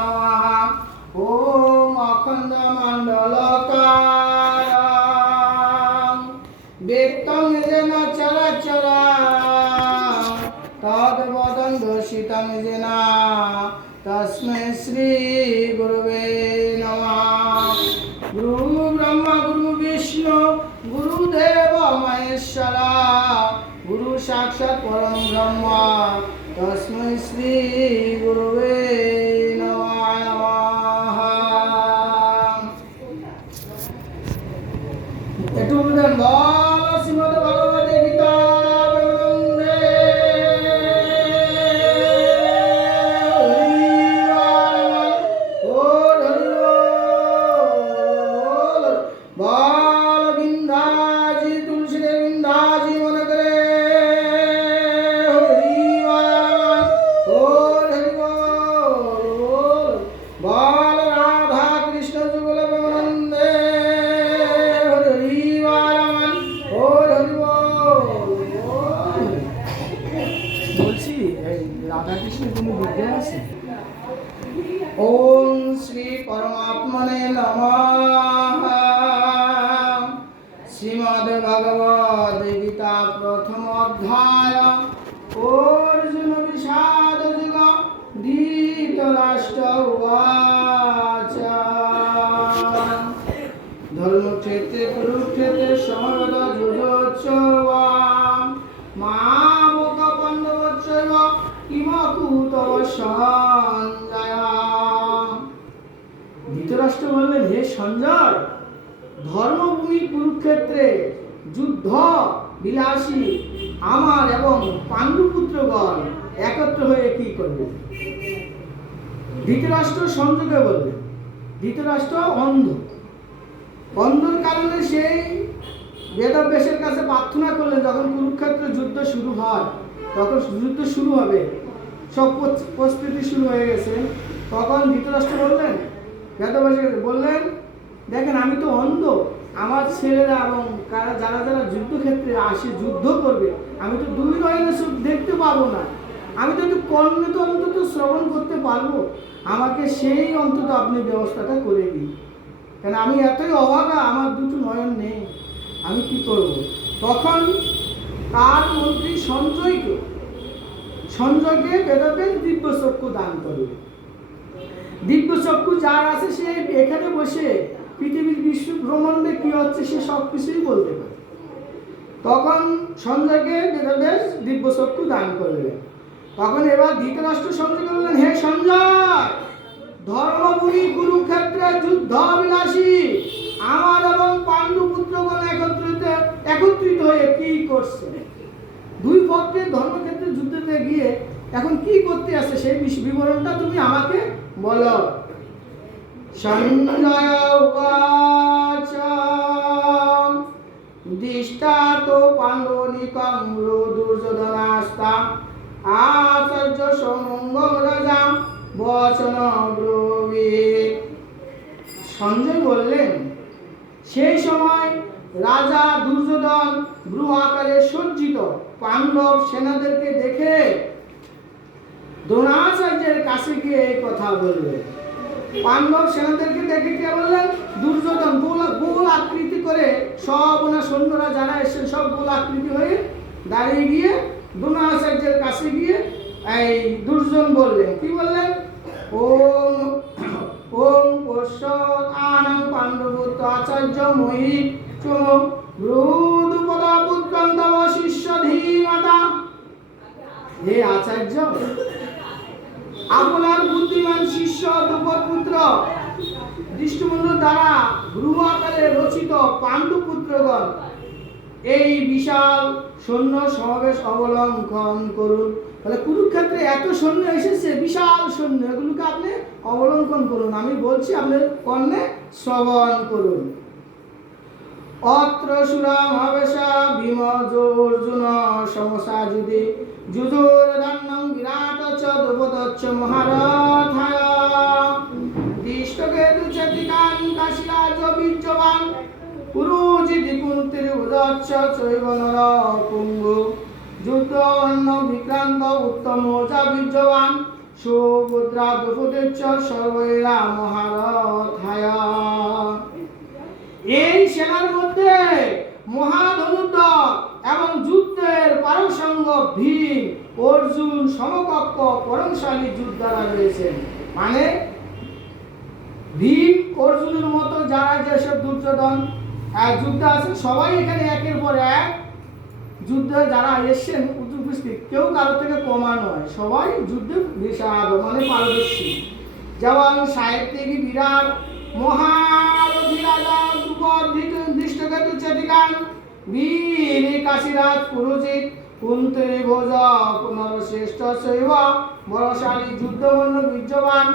नमः। ओम अखण्डमण्डलकारं व्यक्तं येन चराचरं तद्वदं दर्शितं येन तस्मै श्री गुरुवे नमः। गुरु ब्रह्मा गुरु विष्णु गुरुदेव महेश्वरा गुरु साक्षात् परम ब्रह्म तस्मै श्री गुरुवे नमः। একটু বলবেন বল শ্রীমদ্ ভগবদ্ গীতা ओम श्री परमात्मने नमः। श्रीमद् भगवद् गीता प्रथम अध्याय अर्जुन विषाद युग धृतराष्ट्र उवाच धर्मक्षेत्रे कुरुक्षेत्रे समवेतयुयोत्सव मामक पाण्डवोच्चैव किमकुतव सञ्जय। ধৃতরাষ্ট্র বললেন, হে সঞ্জয়, ধর্মভূমি কুরুক্ষেত্রে যুদ্ধ বিলাসী আমার এবং পাণ্ডুপুত্রগণ একত্র হয়ে কি করবে? ধৃতরাষ্ট্র সঞ্জয়কে বললেন, ধৃতরাষ্ট্র অন্ধর কারণে সেই বেদব্যাসের কাছে প্রার্থনা করলেন, যখন কুরুক্ষেত্র যুদ্ধ শুরু হয়, তখন যুদ্ধ শুরু হবে, সব প্রস্তুতি শুরু হয়ে গেছে, তখন ধৃতরাষ্ট্র বললেন, বেদব্যাসকে বললেন, দেখেন আমি তো অন্ধ, আমার ছেলেরা এবং যারা যারা যুদ্ধক্ষেত্রে আসে যুদ্ধ করবে, আমি তো দুই নয়নে সব দেখতে পাবো না, আমি তো একটু কর্ণে তো অন্তত শ্রবণ করতে পারবো, আমাকে সেই অন্তত আপনি ব্যবস্থাটা করে দিন, কেন আমি এতই অভাগা, আমার দুটো নয়ন নেই, আমি কি করব? তখন তার মন্ত্রী সঞ্জয়কে বেদব্যাস দিব্যচক্ষু দান করবে। দিব্যচক্ষু যার আছে সে এখানে বসে পৃথিবীর বিশ্ব ব্রহ্মাণ্ডে কি হচ্ছে সে সব কিছুই বলতে পারে। তখন সঞ্জয়কে বেদব্যাস দিব্যচক্ষু দান করবে। তখন এবার ধৃতরাষ্ট্র সঞ্জয়কে বললেন, হে সঞ্জয়, ধর্মভূমি কুরুক্ষেত্রে যুদ্ধ বিলাসী আমার এবং পাণ্ডুপুত্রগণ একত্রিত হয়ে কি করছে? দুই পক্ষে ধর্মক্ষেত্রে যুদ্ধতে গিয়ে এখন কি করতে আছে সেই বিবরণটা তুমি আমাকে বলো। সঞ্জয় উবাচ দৃষ্টাতো পাণ্ডবনিকং দুর্যোধনাস্তা আচার্য সমঙ্গম রাজা বচন ব্রবীত। সঞ্জয় বললেন, সেই সময় রাজা দুর্যোধন ব্রু আকারে সজ্জিত পাণ্ডব সেনাদেরকে দেখে দ্রোণাচার্যের কাছে গিয়ে এই কথা বলবে। পাণ্ডব সেনাদেরকে দেখে কে বললেন? দুর্যোধন গোল আকৃতি করে সব ওনার সৈন্যরা যারা এসে সব গোল আকৃতি হয়ে দাঁড়িয়ে গিয়ে দ্রোণাচার্যের কাছে গিয়ে এই দুর্যোধন বললেন, কি বললেন? ওম ওম পশ্চাৎ পাণ্ডবপুত্র আচার্য মহি চম রুদুপদা পুত্রন্তব শিষ্য ধীমাতা। হে আচার্য, আপনার বুদ্ধিমান শিষ্য দ্রুপদপুত্র দৃষ্টমূল্য দ্বারা গ্রহ আকারে রচিত পাণ্ডুপুত্রগণ এই বিশাল সৈন্য সমাবেশ অবলম্বন করুন। তাহলে কুরুক্ষেত্রে এত সৈন্য এসেছে, বিশাল সৈন্য, এগুলোকে আপনি অবলম্বন করুন, আমি বলছি আপনি কর্ণে শ্রবণ করুন। অত্র সুরামহাবেশা ভীম অর্জুন সমসা যুধে যুজোরদান্নং বিরাট চ দ্রুপদচ্চ মহারথায় দৃষ্টকেতু চতিকান কাশীরাজ বীর্যবান পুরুজিতি কুন্তির উদচ্চ চৈব নরপুঙ্গ যুদ্ধ অন্ন বিক্রান্ত উত্তম যা বীর্যবান সুভদ্রা দ্রৌপদীচ্চ সর্বৈরা মহারথায়। এই সেনার মধ্যে মহাধনুর্ধর এবং যুদ্ধের পারসঙ্গ ভীম অর্জুন সমকক্ষ পরাক্রমশালী যোদ্ধারা রয়েছেন। মানে ভীম অর্জুনের মতো যারা যেসব দুর্যোধন যোদ্ধা আছেন সবাই এখানে একের পর এক যুদ্ধে যারা এসছেন উপস্থিত, কেউ কারো থেকে কমা নয়, সবাই যুদ্ধে বিষাদ মানে পারদর্শী। যেমন সাহিত্যিক বিরাট মহারথী রাজা দ্রুপদ দৃষ্টকেতু চেতিকান বীর কাশীরাজ পুরোজিত কুন্তরী ভোজ নরশ্রেষ্ঠ শৈব বলশালী যুদ্ধমন্য বীর্যবান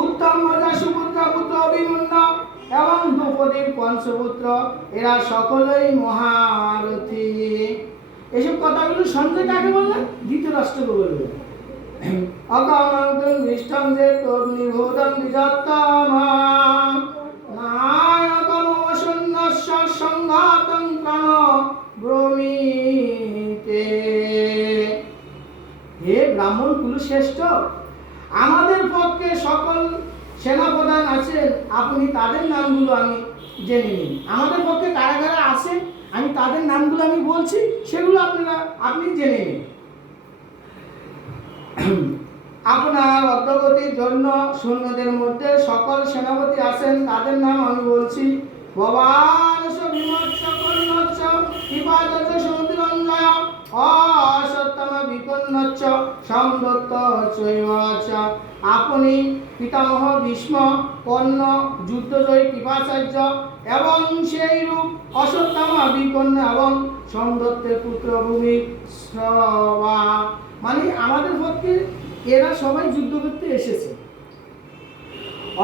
উত্তম রাজা সুপুত্র পুত্র অভিমন্যু এবং দ্রৌপদীর পঞ্চপুত্র, এরা সকলেই মহারথী। এসব কথাগুলো সঞ্জয় কাকে বললেন? ধৃতরাষ্ট্রকে বললেন। অকামান্তং নিষ্ঠং যে তদ্নিভূতং বিজত্তম নায়কম সন্ন্যস্য সংঘাতং প্রাণ ব্রহ্মীতে। হে ব্রাহ্মণ কুলশ্রেষ্ঠ, আমাদের পক্ষে সকল সেনাপ্রধান আছেন, আপনি তাদের নামগুলো আমি জেনে নিন। আমাদের পক্ষে কারা কারা আছে আমি তাদের নামগুলো আমি বলছি, সেগুলো আপনি জেনে নিন। আপনার অগ্রগতির জন্য সৈন্যদের মধ্যে সকল সেনাপতি আছেন, তাদের নাম আমি বলছি। ভবানস বিমর্ষ কর্ণচ্চ কৃপাদচ সমুদ্রঞ্জয় অসত্তম বিকন্নচ্চ সম্দত্ত চৈবাচ। আপনি পিতামহ ভীষ্ম, কর্ণ যুদ্ধজয়ী কৃপাচার্য এবং সেই রূপ অশ্বত্থামা বিকন্ন এবং সোমদত্তের পুত্র ভূমি শ্রবা। মানে আমাদের পক্ষে এরা সবাই যুদ্ধ করতে এসেছে।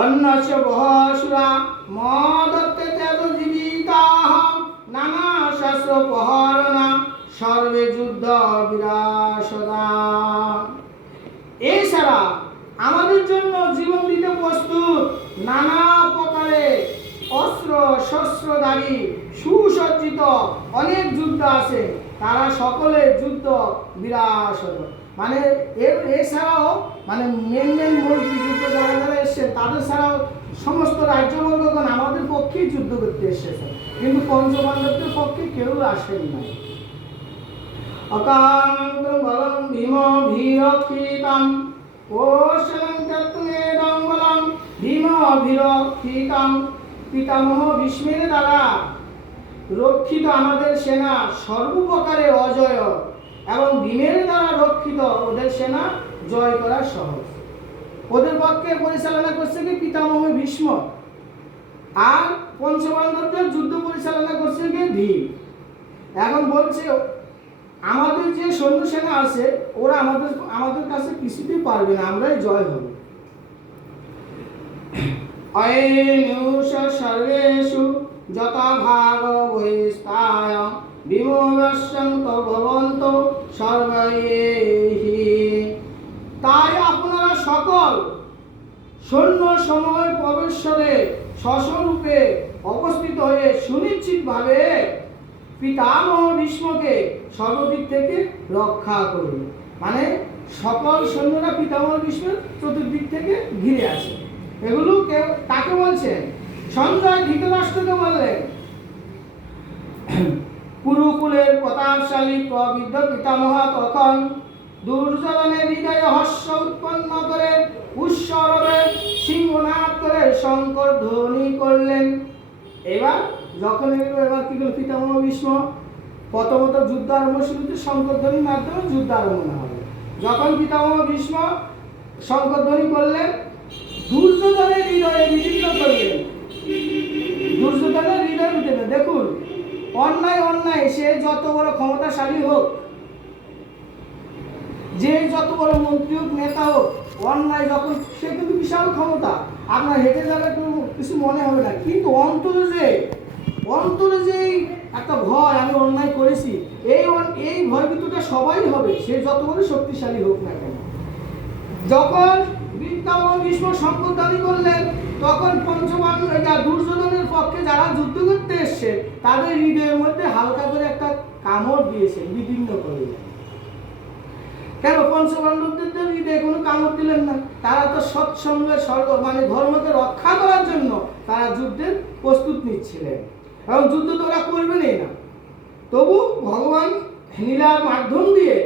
অন্যস্য বহসুরা মদত্তে তেজ জীবিতাঃ নানা শাস্ত্র প্রহরণা সর্বে যুদ্ধ বিরাসদা। এছাড়া আমাদের জন্য জীবন দিতে প্রস্তুত নানা প্রকারে অস্ত্র শস্ত্রধারী সুসজ্জিত অনেক যুদ্ধ আছে, তারা সকলে যুদ্ধ বিরাসদ। মানে এছাড়াও মানে মেন মূল যুদ্ধ যারা যারা এসছে তাদের ছাড়াও সমস্ত রাজ্যবর্গগণ আমাদের পক্ষেই যুদ্ধ করতে এসেছে, কিন্তু পঞ্চপাণ্ডবদের পক্ষে কেউ আসেন নাই। অকান্তং বলং ভীম ভীরক্ষিতাম কোশলং তত্ত্বেদং বলং ভীম ভীরক্ষিতাম। পিতামহ ভীষ্মের দ্বারা রক্ষিত আমাদের সেনা সর্বপ্রকারে অজয় এবং ভীমের দ্বারা রক্ষিত ওদের সেনা জয় করা সহজ। ওদের পক্ষে পরিচালনা করছে কি পিতামহ ভীষ্ম, আর পঞ্চপাণ্ডবদের যুদ্ধ পরিচালনা করছে কি ভীম। এখন বলছে আমাদের যে সৈন্য সেনা আছে ওরা আমাদের কাছে কিছুতেই পারবে না, আমরাই জয় হব। অয়েনুষ সর্বেষু যথা ভাগ বহিস্তায় বিমোদস্যন্ত ভবন্ত সর্বৈহি। তাই আপনারা সকল সৈন্য সময় প্রবেশরে স্বস্বরূপে উপস্থিত হয়ে সুনিশ্চিতভাবে পিতামহ ভীষ্মকে সর্বদিক থেকে রক্ষা করুন। মানে সকল সৈন্যরা পিতামহ ভীষ্মের চতুর্দিক থেকে ঘিরে আছে। এগুলো কেউ কাকে বলছেন? সঞ্জয় ধৃতরাষ্ট্রকে বললেন। কুরুকুলের প্রতাপশালী প্রবৃদ্ধ পিতামহ তখন দুর্যোধনের হৃদয়ে হর্ষ উৎপন্ন করে উৎসর্গে সিংহনাদ করে শঙ্কর ধ্বনি করলেন। এবার কি করল পিতামহ ভীষ্ম? প্রথমত যুদ্ধ আরম্ভ শুরুতে শঙ্কর ধ্বনির মাধ্যমে যুদ্ধ আরম্ভ হবে। যখন পিতামহ ভীষ্ম শঙ্কর ধ্বনি করলেন, দুর্যোধনের হৃদয়ে বিদীর্ণ করলেন। দুর্যোধনের হৃদয় বিদীর্ণ। দেখুন, অন্যায় সে যত বড় ক্ষমতাশালী হোক, যে যত বড় মন্ত্রী হোক, নেতা হোক, অন্যায় যখন সে কিন্তু বিশাল ক্ষমতা, আপনার হেঁটে যাবে কিছু মনে হবে না, কিন্তু অন্তরে যে একটা ভয়, আমি অন্যায় করেছি, এই ভয়ভীতটা সবাই হবে, সে যত বড় শক্তিশালী হোক না কেন। যখন পিতামহ ভীষ্ম শঙ্করধ্বনি করলেন, তখন দুর্যোধনের পক্ষে যারা যুদ্ধ করতে এসছে তাদের হৃদয়ের মধ্যে হালকা করে একটা কামড় দিয়েছে, বিদীর্ণ করে। কেন পঞ্চপাণ্ডবদের হৃদয়ে কোনো কামড় দিলেন না? তারা তো সৎসঙ্গে মানে ধর্মকে রক্ষা করার জন্য তারা যুদ্ধের প্রস্তুত নিচ্ছিলেন, এবং যুদ্ধ তো ওরা করবেনই না। তবু ভগবান লীলার মাধ্যম দিয়ে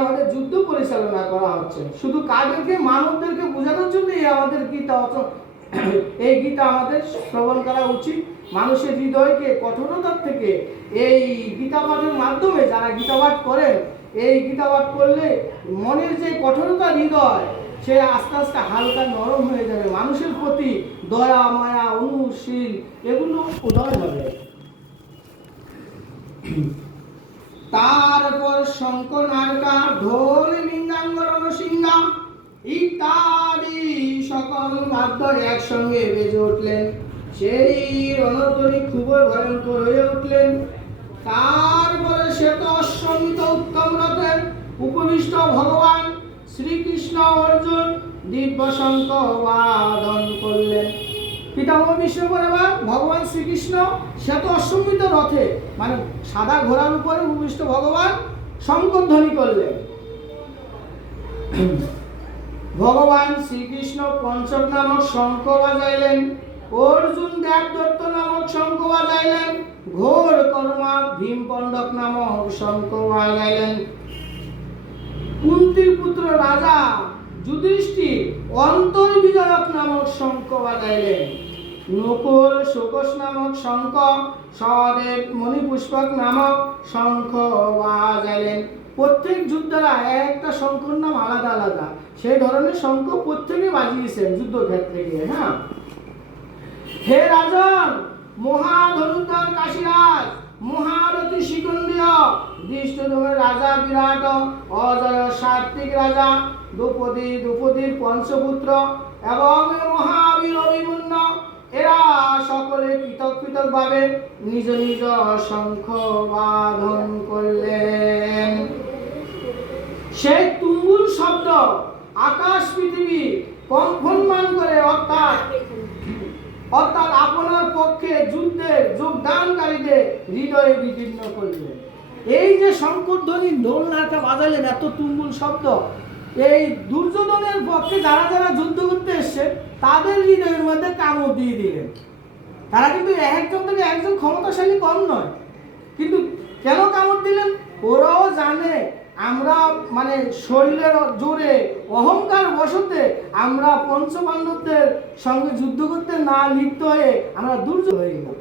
আমাদের যুদ্ধ পরিচালনা করা হচ্ছে। শুধু কাদেরকে? মানবদেরকে বোঝানোর জন্য আমাদের গীতা, এই গীতা আমাদের শ্রবণ করা উচিত। মানুষের হৃদয়কে কঠোরতার থেকে এই গীতা পাঠের মাধ্যমে, যারা গীতা পাঠ করেন, এই গীতা পাঠ করলে মনের যে কঠোরতা হৃদয়, সে আস্তে আস্তে হালকা নরম হয়ে যাবে। মানুষের প্রতি দয়া, মায়া, অনুশীল এগুলো উদয় হবে। তারপর শঙ্খ, নারকা, ঢোল, মৃদঙ্গ, রণসিংহা ইত্যাদি সকল বাদ্য একসঙ্গে বেজে উঠলেন। সেই রণধ্বনি খুবই ভয়ঙ্কর হয়ে উঠলেন। তারপরে শ্বেত অশ্বমিত উত্তম রথে উপবিষ্ট ভগবান শ্রীকৃষ্ণ অর্জুন দিব্য শঙ্খ বাদন করলেন। পিতামহ বিষ্ণু পরিবার ভগবান শ্রীকৃষ্ণ শ্বেত অশ্বমিত রথে, মানে সাদা ঘোড়ার উপরে উপবিষ্ট ভগবান শঙ্খধ্বনি করলেন। ভগবান শ্রীকৃষ্ণ পঞ্চক নামক শঙ্খ বাজাইলেন, অর্জুন দেবদত্ত নামক শঙ্খ বাজাইলেন, ঘোর কর্মা ভীমপণ্ডক নামক শঙ্খ বাজাইলেন। কুন্তির পুত্র রাজা যুধিষ্ঠির অন্তর্বিজয়ক নামক শঙ্খ বাজাইলেন। নকুল সুকোষ নামক শঙ্খ, সহদেব মণিপুষ্পক নামক শঙ্খ বাজাইলেন। প্রত্যেক যোদ্ধারা একটা শঙ্খর নাম আলাদা আলাদা, সেই ধরনের শঙ্খ প্রত্যেকে বাজিয়েছেন যুদ্ধক্ষেত্রে গিয়ে। হ্যাঁ, হে রাজন, মহাধনুর্ধর কাশীরাজ, মহারথী শিখণ্ডীয়, দৃষ্টদ্যুম্নের রাজা বিরাট, অজয় সাত্বিক রাজা, দ্রৌপদীর পঞ্চপুত্র এবং মহাবীর অভিমন্যু, এরা সকলে পৃথক পৃথক ভাবে নিজ নিজ শঙ্খ বাদন করলেন। সেই তুমুল শব্দ আকাশ পৃথিবী কম্পনমান করে, অর্থাৎ আপনার পক্ষে যুদ্ধে যোগদানকারীদের হৃদয়ে বিদীর্ণ করলেন। এই যে শঙ্করধ্বনি ঢোল নাটা বাজালেন, এত তুমুল শব্দ, এই দুর্যোধনের পক্ষে যারা যারা যুদ্ধ করতে এসছে তাদের হৃদয়ের মধ্যে কামড় দিয়ে দিলেন। তারা কিন্তু একজন থেকে একজন ক্ষমতাশালী কম নয়, কিন্তু কেন কামড় দিলেন? ওরাও জানে আমরা মানে শরীরের জোরে অহংকার বশতে আমরা পঞ্চপাণ্ডবদের সঙ্গে যুদ্ধ করতে না লিপ্ত হয়ে আমরা দুর্যোগ হয়ে গেলাম।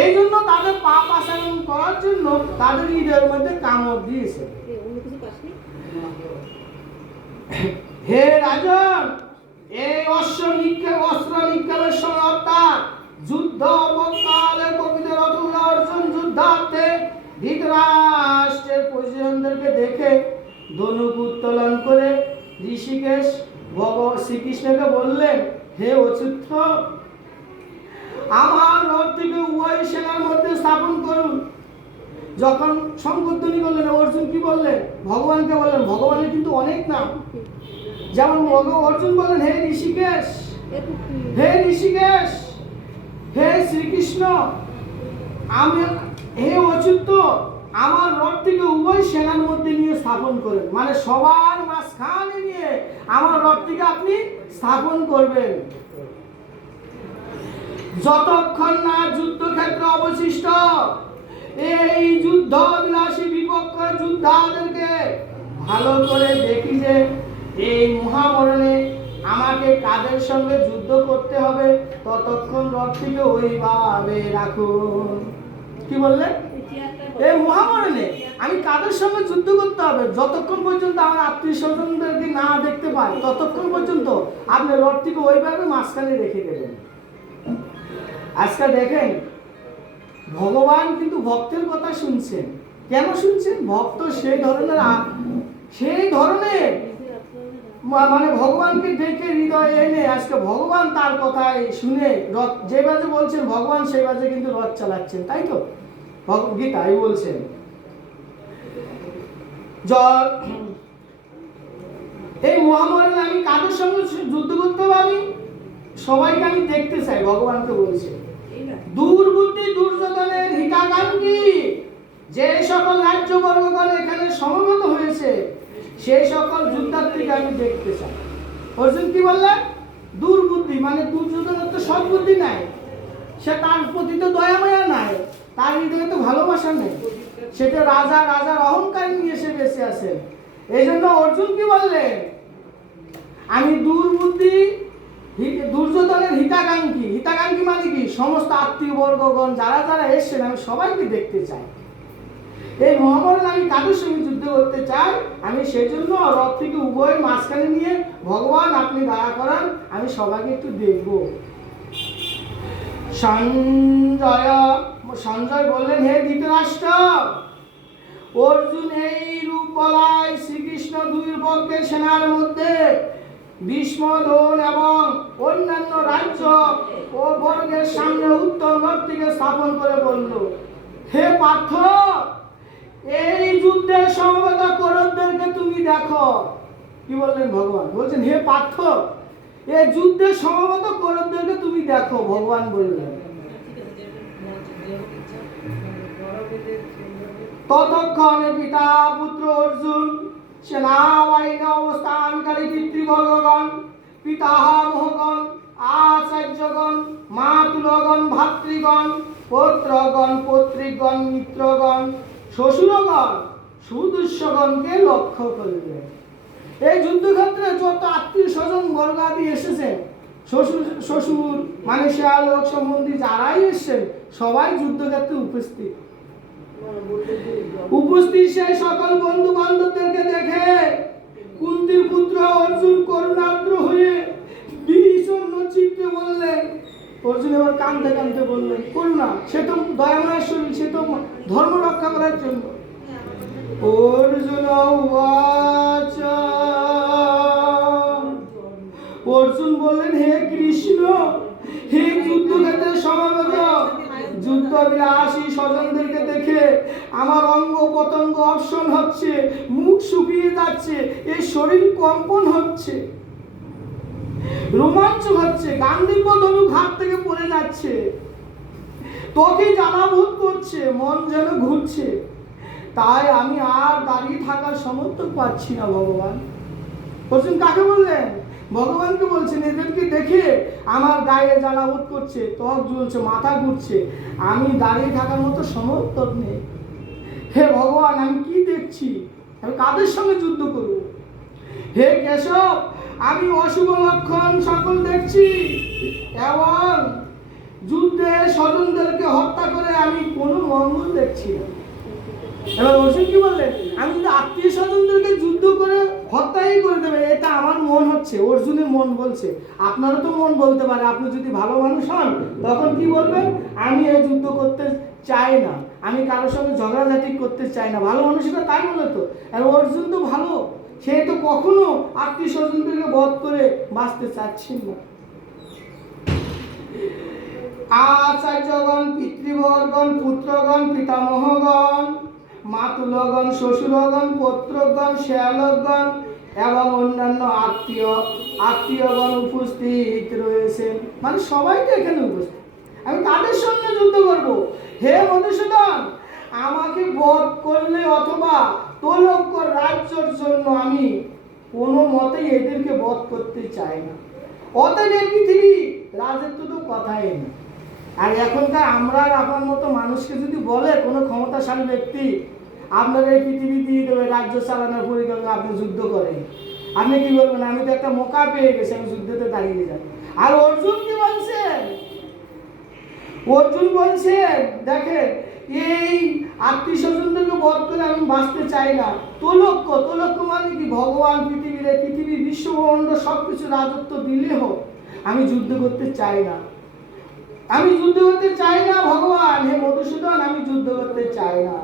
এই জন্য তাদের পাপ আচরণ করার জন্য তাদের হৃদয়ের মধ্যে কামড় দিয়েছে। হে রাজন, এই অস্ত্র নিক্ষেপের সময়, অর্থাৎ যুদ্ধ অবকালে কপিত রথ অর্জুন যুদ্ধার্থে ধৃতরাষ্ট্রের পরিজনদেরকে দেখে ধনুক উত্তোলন করে ঋষিকেশ শ্রীকৃষ্ণকে বললেন, হে অচ্যুত, আমার রথ থেকে উভয় সেনার মধ্যে স্থাপন করুন। যখন শঙ্করধ্বনি করলেন, অর্জুন কি বললেন? ভগবানকে বললেন। ভগবানের কিন্তু অনেক নাম, যেমন অর্জুন বললেন, হে ঋষিকেশ, হে ঋষিকেশ, হে শ্রীকৃষ্ণ, হে অচ্যুত, আমার রথ থেকে উভয় সেনার মধ্যে নিয়ে স্থাপন করেন, মানে সবার মাঝখানে নিয়ে আমার রথ থেকে আপনি স্থাপন করবেন। যতক্ষণ না যুদ্ধক্ষেত্র অবশিষ্ট, এই যুদ্ধ বিলাসী বিপক্ষ যোদ্ধাদেরকে ভালো করে দেখি যে এই মহামরণে আমাকে কাদের সঙ্গে যুদ্ধ করতে হবে, ততক্ষণ রথ থেকে ওইভাবে রাখুন। কি বললেন? এই মহামরণে আমি কাদের সঙ্গে যুদ্ধ করতে হবে, যতক্ষণ পর্যন্ত আমার আত্মীয় স্বজনদেরকে না দেখতে পাই ততক্ষণ পর্যন্ত আপনি রথ থেকে ওইভাবে মাঝখানে রেখে দেবেন। আজকে দেখেন, ভগবান কিন্তু ভক্তের কথা শুনছেন। কেন শুনছেন? ভক্ত সেই ধরনের মানে ভগবানকে ডেকে হৃদয়ে এনে আজকে ভগবান তার কথায় শুনে রথ যে বাজে বলছেন, ভগবান সেই বাজে কিন্তু রথ চালাচ্ছেন, তাই তো ভগবদ্গীতায় বলছেন। এই মহামরণে আমি কাদের সঙ্গে যুদ্ধ করতে পারি, সবাইকে আমি দেখতে চাই, ভগবানকে বলছে। দুর্বুদ্ধি দুর্যোধনের হিতাকাঙ্ক্ষী যে সকল রাজ্যবর্গগণ এখানে সমবেত হয়েছে, সেই সকল যুদ্ধার্থীকে আমি দেখতে চাই। অর্জুন কি বললেন? দুর্বুদ্ধি, মানে দুর্যোধনের তো সদ্বুদ্ধি নাই, সে তার প্রতি তো দয়া মায়া নাই, তার হৃদয়ে তো ভালোবাসা নেই, সেটা রাজার অহংকার নিয়ে সে বেঁচে আছে। এই জন্য অর্জুন কি বললেন? আমি দুর্যোধনের হিতাকাঙ্ক্ষী মানে কি? সমস্ত আত্মীয় বর্গগণ যারা এসছেন আমি সবাইকে দেখতে চাই। এই মহাভারত আমি কাদের সঙ্গে যুদ্ধ করতে চাই, আমি সেই জন্য রথ থেকে উভয় মাঝখানে নিয়ে ভগবান আপনি দয়া করান, আমি সবাইকে একটু দেখব। সঞ্জয় বললেন, হে ধৃতরাষ্ট্র, অর্জুন এই রূপ বলায় শ্রীকৃষ্ণ দুই পক্ষের সেনার মধ্যে ভীষ্মদ্রোণ এবং অন্যান্য রাজ্য ও বর্গের সামনে উত্তম রথটিকে স্থাপন করে বলল, হে পার্থ, এই যুদ্ধের সমবেত কৌরবদেরকে তুমি দেখো। কি বললেন ভগবান? বলছেন, হে পার্থ, এই যুদ্ধের সমবেত কৌরবদেরকে তুমি দেখো। ভগবান বললেন, ততক্ষণে পিতা পুত্র অর্জুন, সেনাবাহিনী অবস্থানকারী পিতৃবর্গগণ, পিতামহগণ, আচার্যগণ, মাতুলগণ, ভাতৃগণ, পৌত্রগণ, পৌত্রিকগণ, মিত্রগণ, শ্বশুরগণ, সুদৃশ্যগণকে লক্ষ্য করলেন। এই যুদ্ধক্ষেত্রে যত আত্মীয় স্বজন বর্গাদি এসেছে, শ্বশুর মানে শেয়ালোক সম্বন্ধী যারাই এসছেন, সবাই যুদ্ধক্ষেত্রে উপস্থিত সেই সকল বন্ধু বান্ধবদেরকে দেখে কুন্তির পুত্র অর্জুন করুণার্দ্র হয়ে বিষণ্ণ চিত্তে বললেন, অর্জুন এবার কাঁদতে কাঁদতে বললেন, করুণা, সে তো দয়াময়ের শরীর, সে তো ধর্ম রক্ষা করার জন্য। অর্জুন উবাচ, অর্জুন বললেন, হে কৃষ্ণ, হে যুদ্ধক্ষেত্রে সমবেত যুদ্ধবিলাসী স্বজনদেরকে দেখে আমার অঙ্গ পতঙ্গ অপসন হচ্ছে, মুখ শুকিয়ে যাচ্ছে, এই শরীর কম্পন হচ্ছে, রোমাঞ্চ হচ্ছে, গান্ডীব ধনুক হাত থেকে পড়ে যাচ্ছে, ত্বকে জ্বালাবোধ করছে, মন যেন ঘুরছে, তাই আমি আর দাঁড়িয়ে থাকার সামর্থ্য পাচ্ছি না। ভগবান অর্জুন কাকে বললেন? ভগবানকে বলছেন, এদেরকে দেখে আমার গায়ে জ্বালাবোধ করছে, ত্বক জ্বলছে, মাথা ঘুরছে, আমি দাঁড়িয়ে থাকার মতো সামর্থ্য নেই। হে ভগবান, আমি কি দেখছি? আমি কাদের সঙ্গে যুদ্ধ করব? হে কেশব, আমি অশুভ লক্ষণ সকল দেখছি এবং যুদ্ধে স্বজনদেরকে হত্যা করে আমি কোনো মঙ্গল দেখছি না। এবার অর্জুন কি বললেন? আমি যদি আত্মীয় স্বজনদেরকে যুদ্ধ করে হত্যাই করে দেবে, এটা আমার মন হচ্ছে, অর্জুনের মন বলছে। আপনারও তো মন বলতে পারে, আপনি যদি ভালো মানুষ হন তখন কি বলবেন? আমি এই যুদ্ধ করতে চাই না, আমি কারোর সঙ্গে ঝগড়াঝাটি করতে চাই না। ভালো মানুষরা তাই বলে তো। আর অর্জুন তো ভালো, সে তো কখনো আত্মীয় স্বজনদেরকে বধ করে বাঁচতে চাচ্ছেন না। আচার্যগণ, পিতৃবর্গণ, পুত্রগণ, পিতামহগণ, মাতুলগণ, শ্বশুরগণ, পৌত্রগণ, শেয়ালকগণ এবং অন্যান্য আত্মীয়গণ উপস্থিত রয়েছেন, মানে সবাই তো এখানে উপস্থিত। আমি তাদের সঙ্গে যুদ্ধ করব। হে মধুসূদন, আমাকে বধ করলে অথবা তোলঙ্কর রাজ্যের জন্য আমি কোনো মতেই এদেরকে বধ করতে চাই না। অতএব এই পৃথিবী রাজত্ব তো কথাই না। আর এখনকার আমরা আপনার মতো মানুষকে যদি বলে কোনো ক্ষমতাশালী ব্যক্তি আপনার এই পৃথিবী দিয়ে দেবে, রাজ্য চালানোর পরিকল্পনা, আপনি যুদ্ধ করেন, আপনি কি বলবেন? আমি তো একটা মোকা পেয়ে গেছি, আমি যুদ্ধতে দাঁড়িয়ে যাই। আর অর্জুন কি বলছেন? অর্জুন বলছে, দেখেন, এই আত্মীয় স্বজনদেরকে বধ করে আমি বাঁচতে চাই না। তোলক্য মানে কি? ভগবান পৃথিবী বিশ্বব্রহ্মাণ্ড সবকিছু রাজত্ব দিলে হোক, আমি যুদ্ধ করতে চাই না, আমি যুদ্ধ করতে চাই না। ভগবান, হে মধুসূদন, আমি যুদ্ধ করতে চাই না।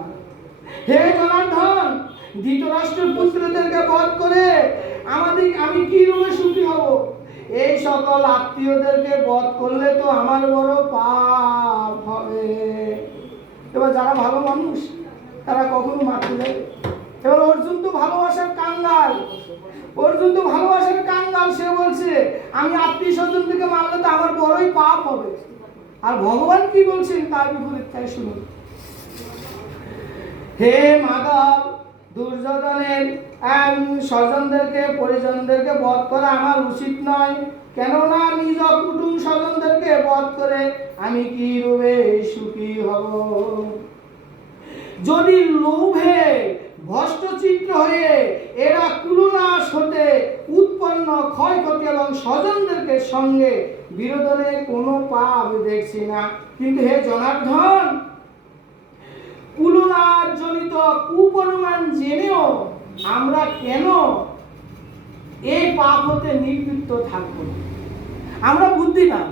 হে জনার্দন, ধৃতরাষ্ট্রের পুত্রদেরকে বধ করে আমি কি রূপে সুখী হব? এই সকল আত্মীয়দেরকে বধ করলে তো আমার বড় পাপ হবে। এবার যারা ভালো মানুষ তারা কখনো মারতে যাবে? এবার অর্জুন তো ভালোবাসার কাঙ্গাল, সে বলছে আমি আত্মীয় স্বজন থেকে মারলে তো আমার বড়ই পাপ হবে। আর ভগবান কি বলছেন তার বিপরীত, তাই শুনুন। হে মাধব, দুর্যোধনের স্বজনদেরকে পরিজনদেরকে বধ করা আমার উচিত নয়, কেননা নিজ কুটুম স্বজনদেরকে বধ করে আমি কি রূপে সুখী হব। যদি লোভে ভ্রষ্টচিত্র হয়ে এরা কুলনাশ হতে উৎপন্ন ক্ষয়ক্ষতি এবং স্বজনদেরকে সঙ্গে বিরোধনে কোনো পাপ দেখছি না। কিন্তু হে জনার্দন, কুলনার জনিত কুপরিমাণ জেনেও আমরা কেন এই পাপ হতে নিবৃত্ত থাকবো না? আমরা বুদ্ধিমান,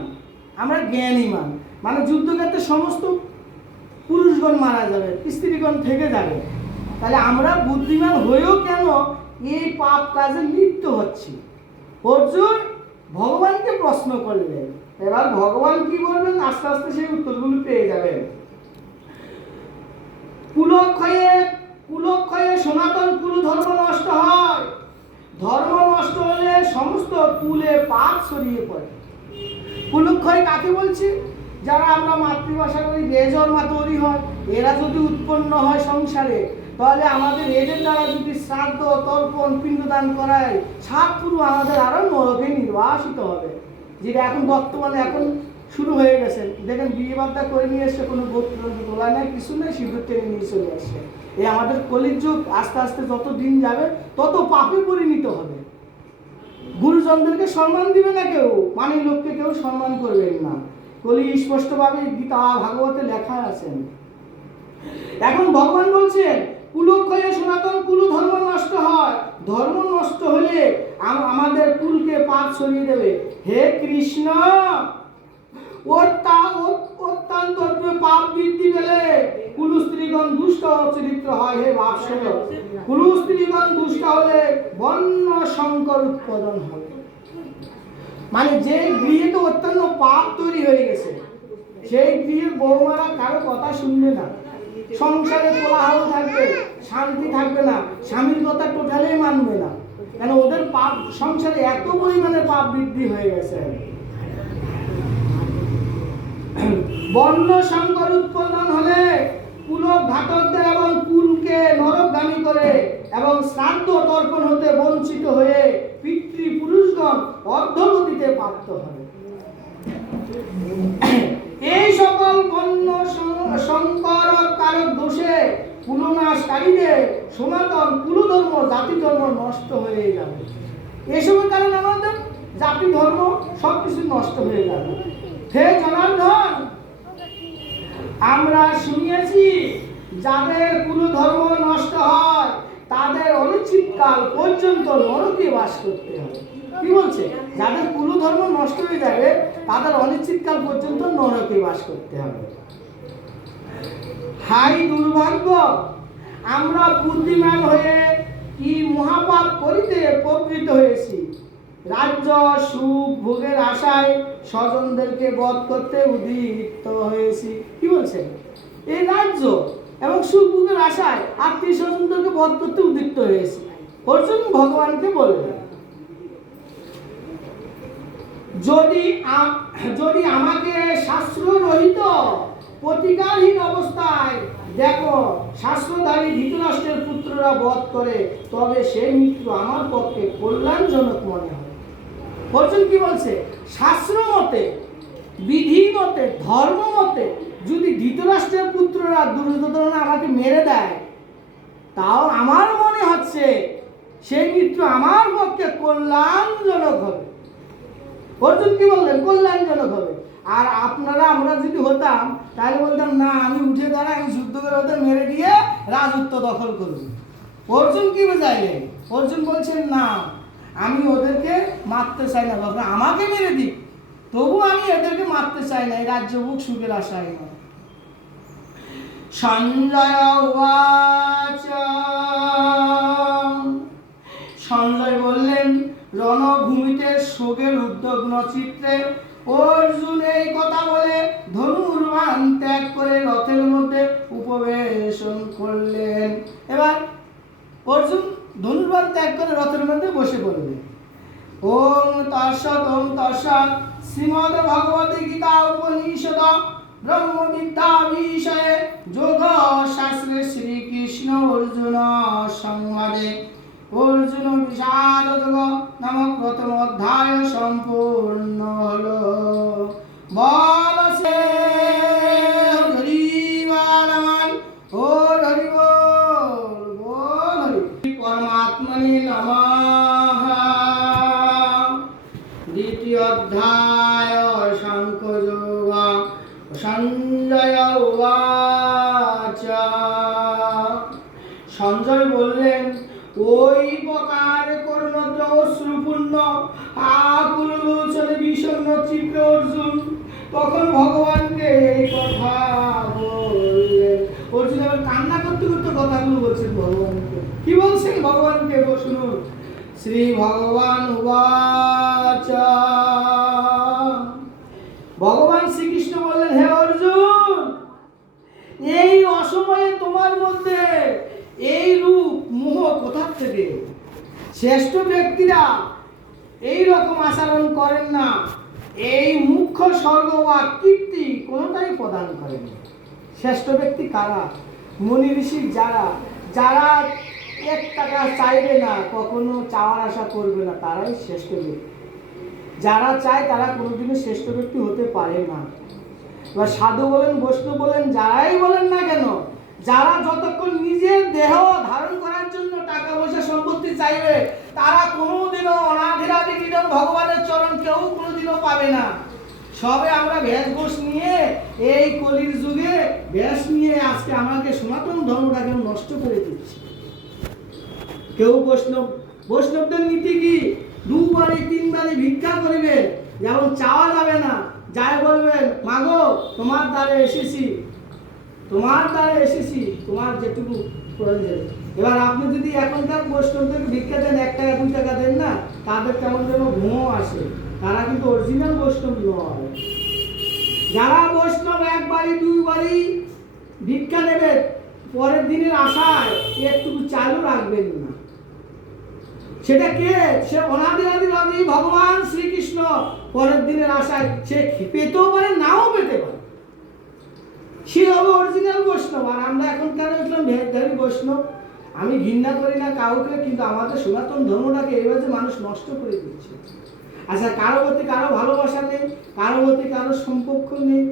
আমরা জ্ঞানীমান, মানে যুদ্ধক্ষেত্রে সমস্ত পুরুষগণ মারা যাবে, স্ত্রীগণ থেকে যাবে, তাহলে আমরা বুদ্ধিমান হয়েও কেন এই পাপ কাজে লিপ্ত হচ্ছি? অর্জুন ভগবানকে প্রশ্ন করলেন। এবার ভগবান কি বলবেন আস্তে আস্তে সেই উত্তরগুলো পেয়ে যাবেন। কুলক্ষয়ে সনাতন কুল ধর্ম নষ্ট হয়। ধর্ম নষ্ট হলে সমস্ত কুলে পাপ ছড়িয়ে পড়ে। কুলক্ষয় কাকে বলছি? যারা আমরা মাতৃভাষা করি বেজন্মা তৈরি হয়, এরা যদি উৎপন্ন হয় সংসারে, তাহলে আমাদের এদের দ্বারা যদি শ্রাদ্ধ তর্পণ পিণ্ডদান করায়, সাত পুরু আমাদের আরো নরকে নির্বাসিত হবে। যেটা এখন বর্তমানে এখন শুরু হয়ে গেছে। দেখেন বিয়ে বার্তা করে নিয়ে এসে কোনো গোত্র তোলা নেই, কিছু নেই, সিঁদুর টেনে নিয়ে চলে আসছে। এই আমাদের কলির যুগ আস্তে আস্তে যত দিন যাবে তত পাপে পরিণত হবে। গুরুজনদেরকে সম্মান দিবে না কেউ, মানি লোককে কেউ সম্মান করবেন না। কলি স্পষ্টভাবে গীতা ভাগবতে লেখা আছেন। এখন ভগবান বলছেন কুলক্ষয়ে সনাতন কুল ধর্ম নষ্ট হয়। ধর্ম নষ্ট হলে আমাদের কুলকে পাপ ছড়িয়ে দেবে। হে কৃষ্ণ, অত্যন্ত পাপ বৃদ্ধি পেলে কুল স্ত্রীগণ দুষ্ট চরিত্র হয়। হে বাৎসল, কুল স্ত্রীগণ দুষ্ট হলে বন্য সংকর উৎপাদন হবে। মানে যে গৃহে অত্যন্ত পাপ তৈরি হয়ে গেছে, সেই গৃহের বৌমারা কারো কথা শুনবে না, সংসারে কোলাহল থাকবে, শান্তি থাকবে না, স্বামীর কথা টোটালি মানবে না, কেন ওদের পাপ সংসারে এত পরিমাণে পাপ বৃদ্ধি হয়ে গেছে। বন্য সংকর উৎপাদন হলে কুলঘাতকদের এবং কুলকে নরকগামী করে এবং শ্রাদ্ধ তর্পণ হতে বঞ্চিত হয়ে পিতৃপুরুষগণ অর্ধগতিতে প্রাপ্ত হবে। এই সকল বন্য সংকর কারক দোষে কুলনাশকারীদের সনাতন কুলধর্ম জাতি ধর্ম নষ্ট হয়ে যাবে। এসবের কারণে আমাদের জাতি ধর্ম সবকিছু নষ্ট হয়ে যাবে। হে জনার্দন, আমরা শুনিয়েছি যাদের কুল ধর্ম নষ্ট হয় তাদের অনিশ্চিতকাল পর্যন্ত নরকে বাস করতে হবে। কি বলছে? যাদের কুল ধর্ম নষ্ট হয়ে যাবে তাদের অনিশ্চিতকাল পর্যন্ত নরকে বাস করতে হবে। হাই দুর্ভাগ্য, আমরা বুদ্ধিমান হয়ে কি মহাপাপ করিতে প্রবৃত্ত হয়েছি। রাজ্য সুখ ভোগের আশায় স্বজনদেরকে বধ করতে উদ্যত হয়েছি। কি বলছেন? এই রাজ্য এবং সুখ ভোগের আশায় আত্মীয় স্বজনদেরকে বধ করতে উদ্যত হয়েছি। অর্জুন ভগবানকে বললেন, যদি আমাকে শাস্ত্র রহিত প্রতিকারহীন অবস্থায় দেখো শাস্ত্রধারী ধৃতরাষ্ট্রের পুত্ররা বধ করে, তবে সে মৃত্যু আমার পক্ষে কল্যাণজনক মনে হয়। অর্জুন কি বলছে? শাস্ত্র মতে, বিধি মতে, ধর্ম মতে যদি ধৃতরাষ্ট্রের পুত্ররা দুর্যোধন আমাকে মেরে দেয়, তাও আমার মনে হচ্ছে সেই মৃত্যু আমার পক্ষে কল্যাণজনক হবে। অর্জুন কি বললেন? কল্যাণজনক হবে। আর আমরা যদি হতাম তাহলে বলতাম না, আমি উঠে দাঁড়াই, আমি যুদ্ধ করে ওদের মেরে দিয়ে রাজত্ব দখল করব। অর্জুন কি বোঝাইলেন? অর্জুন বলছেন না, আমি ওদেরকে মারতে চাই না, বাবা আমাকে মেরে দিক, তবু আমি এদেরকে মারতে চাই না, এই রাজ্য বুক সুখের আশায় না। সঞ্জয় বললেন, রণভূমিতে শোকের উদ্বিগ্ন চিত্রে অর্জুন এই কথা বলে ধনুর্বাণ ত্যাগ করে রথের মধ্যে উপবেশন করলেন। এবার অর্জুন ধনুর্বাণ ত্যাগ করে রথের মধ্যে বসে পড়লেন। ওম তৎসৎ শ্রীমদ্ ভগবদ্ গীতা উপনিষদ ব্রহ্মবিদ্যা বিষয়ে যোগ শাস্ত্রে শ্রীকৃষ্ণ অর্জুন সংবাদে অর্জুন বিষাদ নামক প্রথম অধ্যায় সম্পূর্ণ হলো। বল সে হরিবালমান ও হরি বল, বল হরি পরমাত্মনে নমঃ। দ্বিতীয় অধ্যায় সাংখ্যযোগ। সঞ্জয় উবাচ। সঞ্জয় বললেন, ওই প্রকার করুণদ্র অশ্রুপূর্ণ আকুললোচনে বিষণ্ণ চিত্তে অর্জুন তখন ভগবানকে এই কথা বললেন। অর্জুন আবার কান্না করতে করতে কথাগুলো বলছেন ভগবানকে। কি বলছেন ভগবানকে শুনুন। শ্রী ভগবান উবাচ। ভগবান শ্রীকৃষ্ণ বললেন, হে অর্জুন, এই অসময়ে তোমার মধ্যে এই রূপ মোহ কোথা থেকে? শ্রেষ্ঠ ব্যক্তিরা এই রকম আচরণ করেন না, এই মুখ্য স্বর্গ বা কীর্তি কোনোটাই প্রদান করেন না। শ্রেষ্ঠ ব্যক্তি কারা? মুনি ঋষি যারা যারা এক টাকা চাইবে না, কখনো চাওয়ার আশা করবে না, তারাই শ্রেষ্ঠ ব্যক্তি। যারা চায় তারা কোনোদিনও শ্রেষ্ঠ ব্যক্তি হতে পারে না। এবার সাধু বলেন, বৈষ্ণব বলেন, যারাই বলেন না কেন, যারা যতক্ষণ নিজের দেহ ধারণ করার জন্য টাকা পয়সা সম্পত্তি চাইবে, তারা কোনোদিনও অনাধিরাধি নিধন ভগবানের চরণ কেউ কোনোদিনও পাবে না। সবে আমরা বেশভূষ নিয়ে এই কলির যুগে বেশ নিয়ে আজকে আমাকে সনাতন ধর্মটাকে নষ্ট করে দিচ্ছে। কেউ বৈষ্ণবদের নীতি কি? দুবারে তিনবারে ভিক্ষা করিবেন, যেমন চাওয়া যাবে না। যাই বলবেন, মাগো তোমার দ্বারে এসেছি, তোমার দ্বারে এসেছি, তোমার যেটুকু প্রয়োজন। এবার আপনি যদি এখনকার বৈষ্ণবদেরকে ভিক্ষা দেন, 1 টাকা 2 টাকা দেন না, তাদের কেমন যেন ঘুমও আসে। তারা কিন্তু অরিজিনাল বৈষ্ণব নয়। যারা বৈষ্ণব 1 বাড়ি 2 বাড়ি ভিক্ষা নেবে, পরের দিনের আশায় একটুকু চালও রাখবেন না। সেটা কে? সে অনাদিরাদি ভগবান শ্রীকৃষ্ণ। পরের দিনের আশায় সে পেতেও পারে, নাও পেতে পারে। সে হবে অরিজিনাল বৈষ্ণব। আর আমরা এখন কেন দেখলাম ভেদধারী বৈষ্ণব? আমি ঘৃণা করি না কাউকে, কিন্তু আমাদের সনাতন ধর্মটাকে এইভাবে মানুষ নষ্ট করে দিচ্ছে। আচ্ছা, কারো প্রতি কারো ভালোবাসা নেই, কারো প্রতি কারো সম্পর্ক নেই।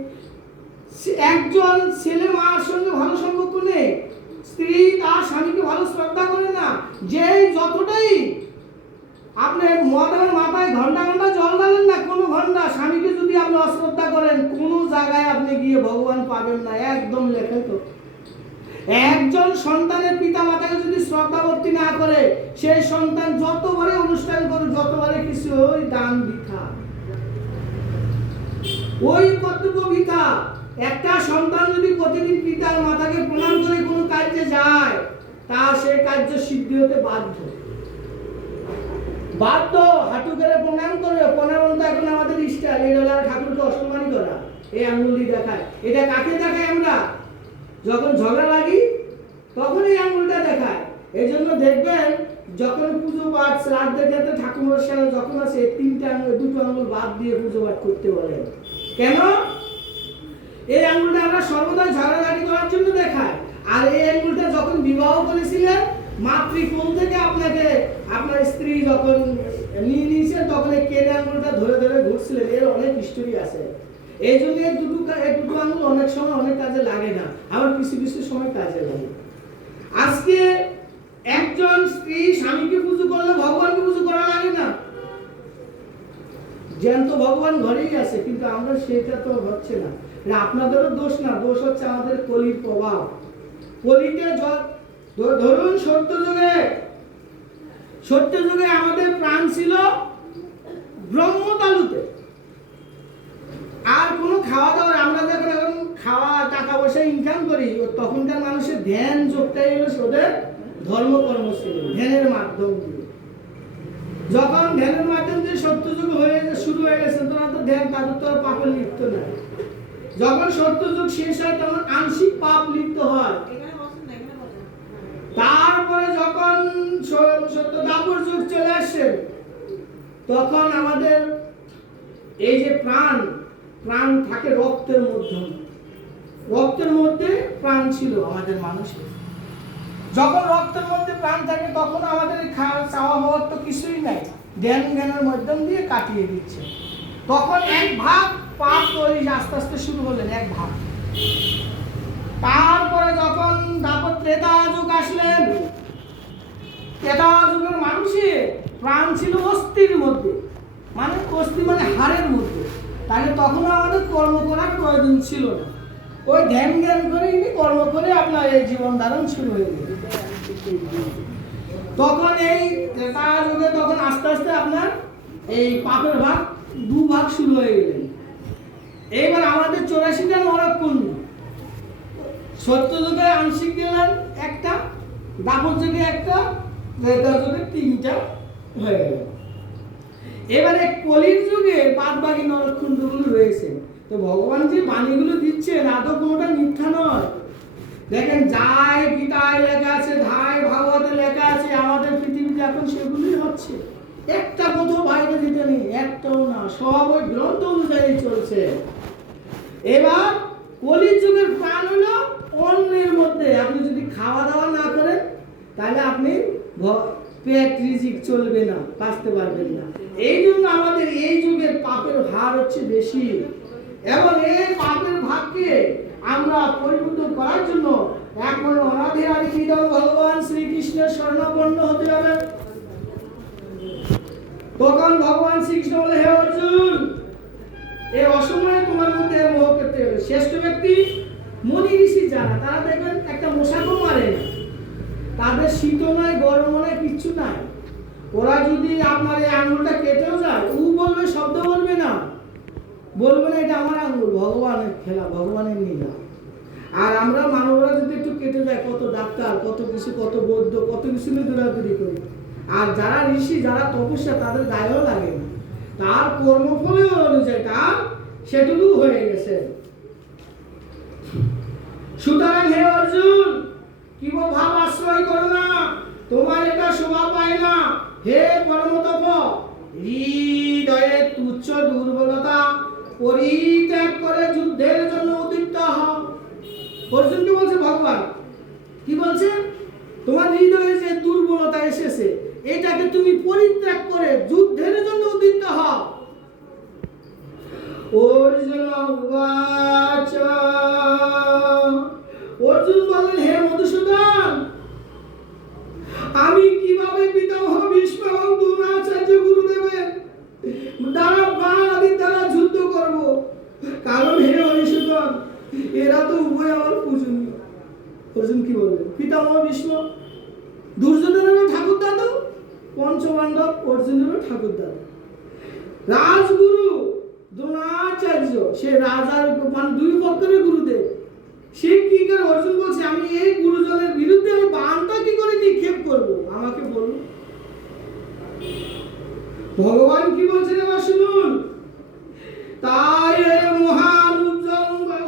একজন ছেলে মার সঙ্গে ভালো সম্পর্ক নেই, স্ত্রী তার স্বামীকে ভালো শ্রদ্ধা করে না। যেই যতটাই আপনি মদের মাথায় ঘন্টা ঘন্টা জল ঢালেন না, কোনো ঘন্টা স্বামীকে যদি আপনি অশ্রদ্ধা করেন, কোনো জায়গায় আপনি গিয়ে ভগবান পাবেন না। একদম লেখে তো। একজন সন্তানের পিতা মাতাকে যদি শ্রদ্ধাভক্তি না করে, সেই সন্তান যতবারে অনুষ্ঠান করুক, যতবারে কিছু, ওই দান বৃথা, ওই কর্তব্য বৃথা। একটা সন্তান যদি প্রতিদিন পিতার মাতাকে প্রণাম করে কোনো কাজে যায়, তা সে কার্য সিদ্ধি হতে বাধ্য। হাঁটু করে প্রণাম করে। প্রণাম তো এখন আমাদের স্টাইল। এই হলো ঠাকুরকে অসম্মানী করা, এই আঙ্গুল দিয়ে দেখায়। এটা কাকে দেখায়? আমরা যখন ঝগড়া লাগি তখন এই আঙ্গুলটা দেখায়। এই জন্য দেখবেন, যখন পুজো পাঠ শ্রাদ্ধের ক্ষেত্রে ঠাকুরের সাথে যখন আসে, 3টা আঙ্গুল 2টো আঙ্গুল বাদ দিয়ে পুজো পাঠ করতে বলেন। কেন? এই আঙ্গুলটা আমরা সর্বদা ঝগড়াঝাটি করার জন্য দেখায়। আর এই আঙ্গুলটা যখন বিবাহ করেছিলেন, মাতৃকোল থেকে আপনাকে আপনার স্ত্রী যখন নিয়ে নিয়েছেন, তখন এই কেনে আঙ্গুলটা ধরে ধরে ঘুরছিলেন। এর অনেক হিস্টোরি আছে। এই জন্য এই দুটো আঙ্গুল অনেক সময় অনেক কাজে লাগে না, আবার কিছু কিছু সময় কাজে লাগে। আজকে একজন স্ত্রী স্বামীকে পুজো করলে ভগবানকে পুজো করা লাগে না। জ্যান্ত ভগবান ঘরেই আছে, কিন্তু আমরা সেটা তো হচ্ছে না। আপনাদেরও দোষ না, দোষ হচ্ছে আমাদের কলির প্রভাব। কলিতে ধরুন, সত্য যুগে আমাদের প্রাণ ছিল ব্রহ্মতালুতে। আর কোনো খাওয়া দাওয়া, আমরা যখন এখন খাওয়া টাকা পয়সা ইনকাম করি, তখনকার মানুষের ধ্যান যোগটাই হলো ওদের ধর্মকর্ম ছিল, ধ্যানের মাধ্যম দিয়ে। যখন ধ্যানের মাধ্যম দিয়ে সত্যযুগ শুরু হয়ে গেছে, তখন তো ধ্যান, তাদের তো পাপে লিপ্ত নয়। যখন সত্যযুগ শেষ হয়, তখন আংশিক পাপ লিপ্ত হয়। তারপরে যখন সত্যদাপর যুগ চলে আসে, তখন আমাদের এই যে প্রাণ থাকে রক্তের মধ্যে প্রাণ ছিল আমাদের মানুষের। যখন রক্তের মধ্যে প্রাণ থাকে তখন আমাদের চাওয়া হওয়ার তো কিছুই নাই, জ্ঞানের মাধ্যম দিয়ে কাটিয়ে দিচ্ছে। তখন এক ভাগ পাপ তৈরি আস্তে আস্তে শুরু হলেন, এক ভাগ। তারপরে যখন তারপর ত্রেতা যুগ আসলেন, ত্রেতা যুগের মানুষের প্রাণ ছিল অস্থির মধ্যে, মানে অস্থি মানে হাড়ের মধ্যে। তাহলে তখন আমাদের কর্ম করার প্রয়োজন ছিল না, ওই ধ্যান করে কর্ম করে আপনার এই জীবন ধারণ শুরু হয়ে গেল। তখন এই ত্রেতা যুগে তখন আস্তে আস্তে আপনার এই পাপের ভাগ দুভাগ শুরু হয়ে গেলেন। এইবার আমাদের 84টা নরককুণ্ড, সত্য যুগে আংশিক গেলেন একটা, দাপর যুগে একটা, ত্রেতা যুগে 3টা হয়ে গেল। এবারে কলির যুগে বাদবাকি নরককুণ্ডগুলো রয়েছে। তো ভগবান যে বাণীগুলো দিচ্ছেন আদৌ কোনোটা মিথ্যা নয়। দেখেন, যায় গীতায় লেখা আছে, ধায় ভাগবতে লেখা আছে, আমাদের পৃথিবীতে এখন সেগুলোই হচ্ছে। একটা কোথাও বাইরে দিতে নেই, একটাও না, সব ওই গ্রন্থ অনুযায়ী চলছে। এবার কলির যুগের প্রাণ হলো অন্যের মধ্যে। আপনি যদি খাওয়া দাওয়া না করেন তাহলে আপনি পেট রিজিক চলবে না, বাঁচতে পারবেন না। এই জন্য আমাদের এই যুগের পাপের হার হচ্ছে বেশি, এবং এই পাপের ভাগকে আমরা পরিপূর্ণ করার জন্য এখন অনাধিকারী ভগবান শ্রীকৃষ্ণের শরণাপন্ন হতে হবে। তখন ভগবান শ্রীকৃষ্ণ বলে, হে অর্জুন, এই অসময়ে তোমার মধ্যে মোহ করতে হবে। শ্রেষ্ঠ ব্যক্তি মুনি ঋষি যারা, তারা দেখবেন একটা মশাকেও মারে না, তাদের শীত নয় গরম নয় কিচ্ছু নাই। ওরা যদি আপনার এই আঙুলটা কেটেও যায়, ও বলবে, শব্দ বলবে না, বলবে না এটা আমার আঙুল, ভগবানের খেলা, ভগবানের নীলা। আর আমরা মানবরা যদি একটু কেটে যায়, কত ডাক্তার, কত কিছু, কত বৌদ্ধ, কত কিছু নিয়ে দৌড়াদৌড়ি করি। আর যারা ঋষি, যারা তপস্যা, তাদের গায়েও লাগে না, তার কর্মফলেও অনুযায়ী তার সেটুকু হয়ে গেছে। সুতরাং হে অর্জুন, কি ভাব আশ্রয় করো না, তোমার এটা শোভা পায় না। হে পরমতপ, হৃদয়ে তুচ্ছ দুর্বলতা পরিত্যাগ করে যুদ্ধের জন্য উদ্যত হও। অর্জুনকে বলছে ভগবান, কি বলছে? তোমার হৃদয়ে যে দুর্বলতা এসেছে, এটাকে তুমি পরিত্যাগ করে যুদ্ধের জন্য উদ্যত হও। অর্জুন উবাচ, অর্জুন বললেন, হে মধুসূদন, আমি কিভাবে পিতামহ ভীষ্ম এবং দ্রোণাচার্য গুরুদেবের দ্বারা বাণ আদি দ্বারা যুদ্ধ করব? কারণ হে হরিসূদন, এরা তো উভয় আমার পূজনীয়। অর্জুন কি বললেন? পিতামহ ভীষ্ম দুর্যোধনেরও ঠাকুর দাদু, পঞ্চপাণ্ডব অর্জুনেরও ঠাকুর দাদু। রাজগুরু দ্রোণাচার্য, সে রাজার মানে দুই পক্ষের গুরুদেব। সে কি করে? অর্জুন বলছে, আমি এই গুরুজনের বিরুদ্ধে আমি বাণটা কি করে নিক্ষেপ করব, আমাকে বলুন। ভগবান কি বলছেন এবার শুনুন। তাই মহান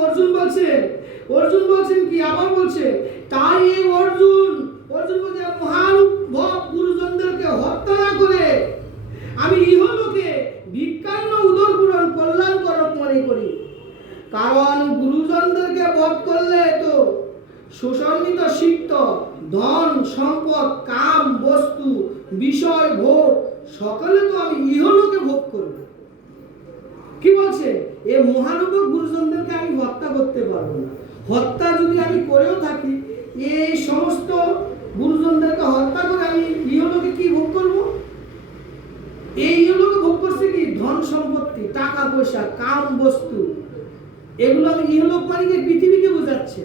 অর্জুন বলছেন কি, আবার বলছে, তাই অর্জুন বলছে, মহান গুরুজনদেরকে হত্যা না করে আমি ইহলোকে ভিক্ষান্ন উদর পূরণ কল্যাণকরক মনে করি। কারণ গুরুজনদেরকে বধ করলে তো সুসন্নিত সিক্ত ধন সম্পদ কাম বস্তু বিষয় ভোগ সকলে তো আমি ইহলোকে ভোগ করব। কি বলছে? এই মহানুভব গুরুজনদেরকে আমি হত্যা করতে পারবো না। হত্যা যদি আমি করেও থাকি, এই সমস্ত গুরুজনদেরকে হত্যা করে আমি ইহলোকে কি ভোগ করব? এই ইহলোকে ভোগ করছে কি? ধন সম্পত্তি, টাকা পয়সা, কাম বস্তু, এগুলো আমি ইহলোক মানে কি পৃথিবীকে বোঝাচ্ছে।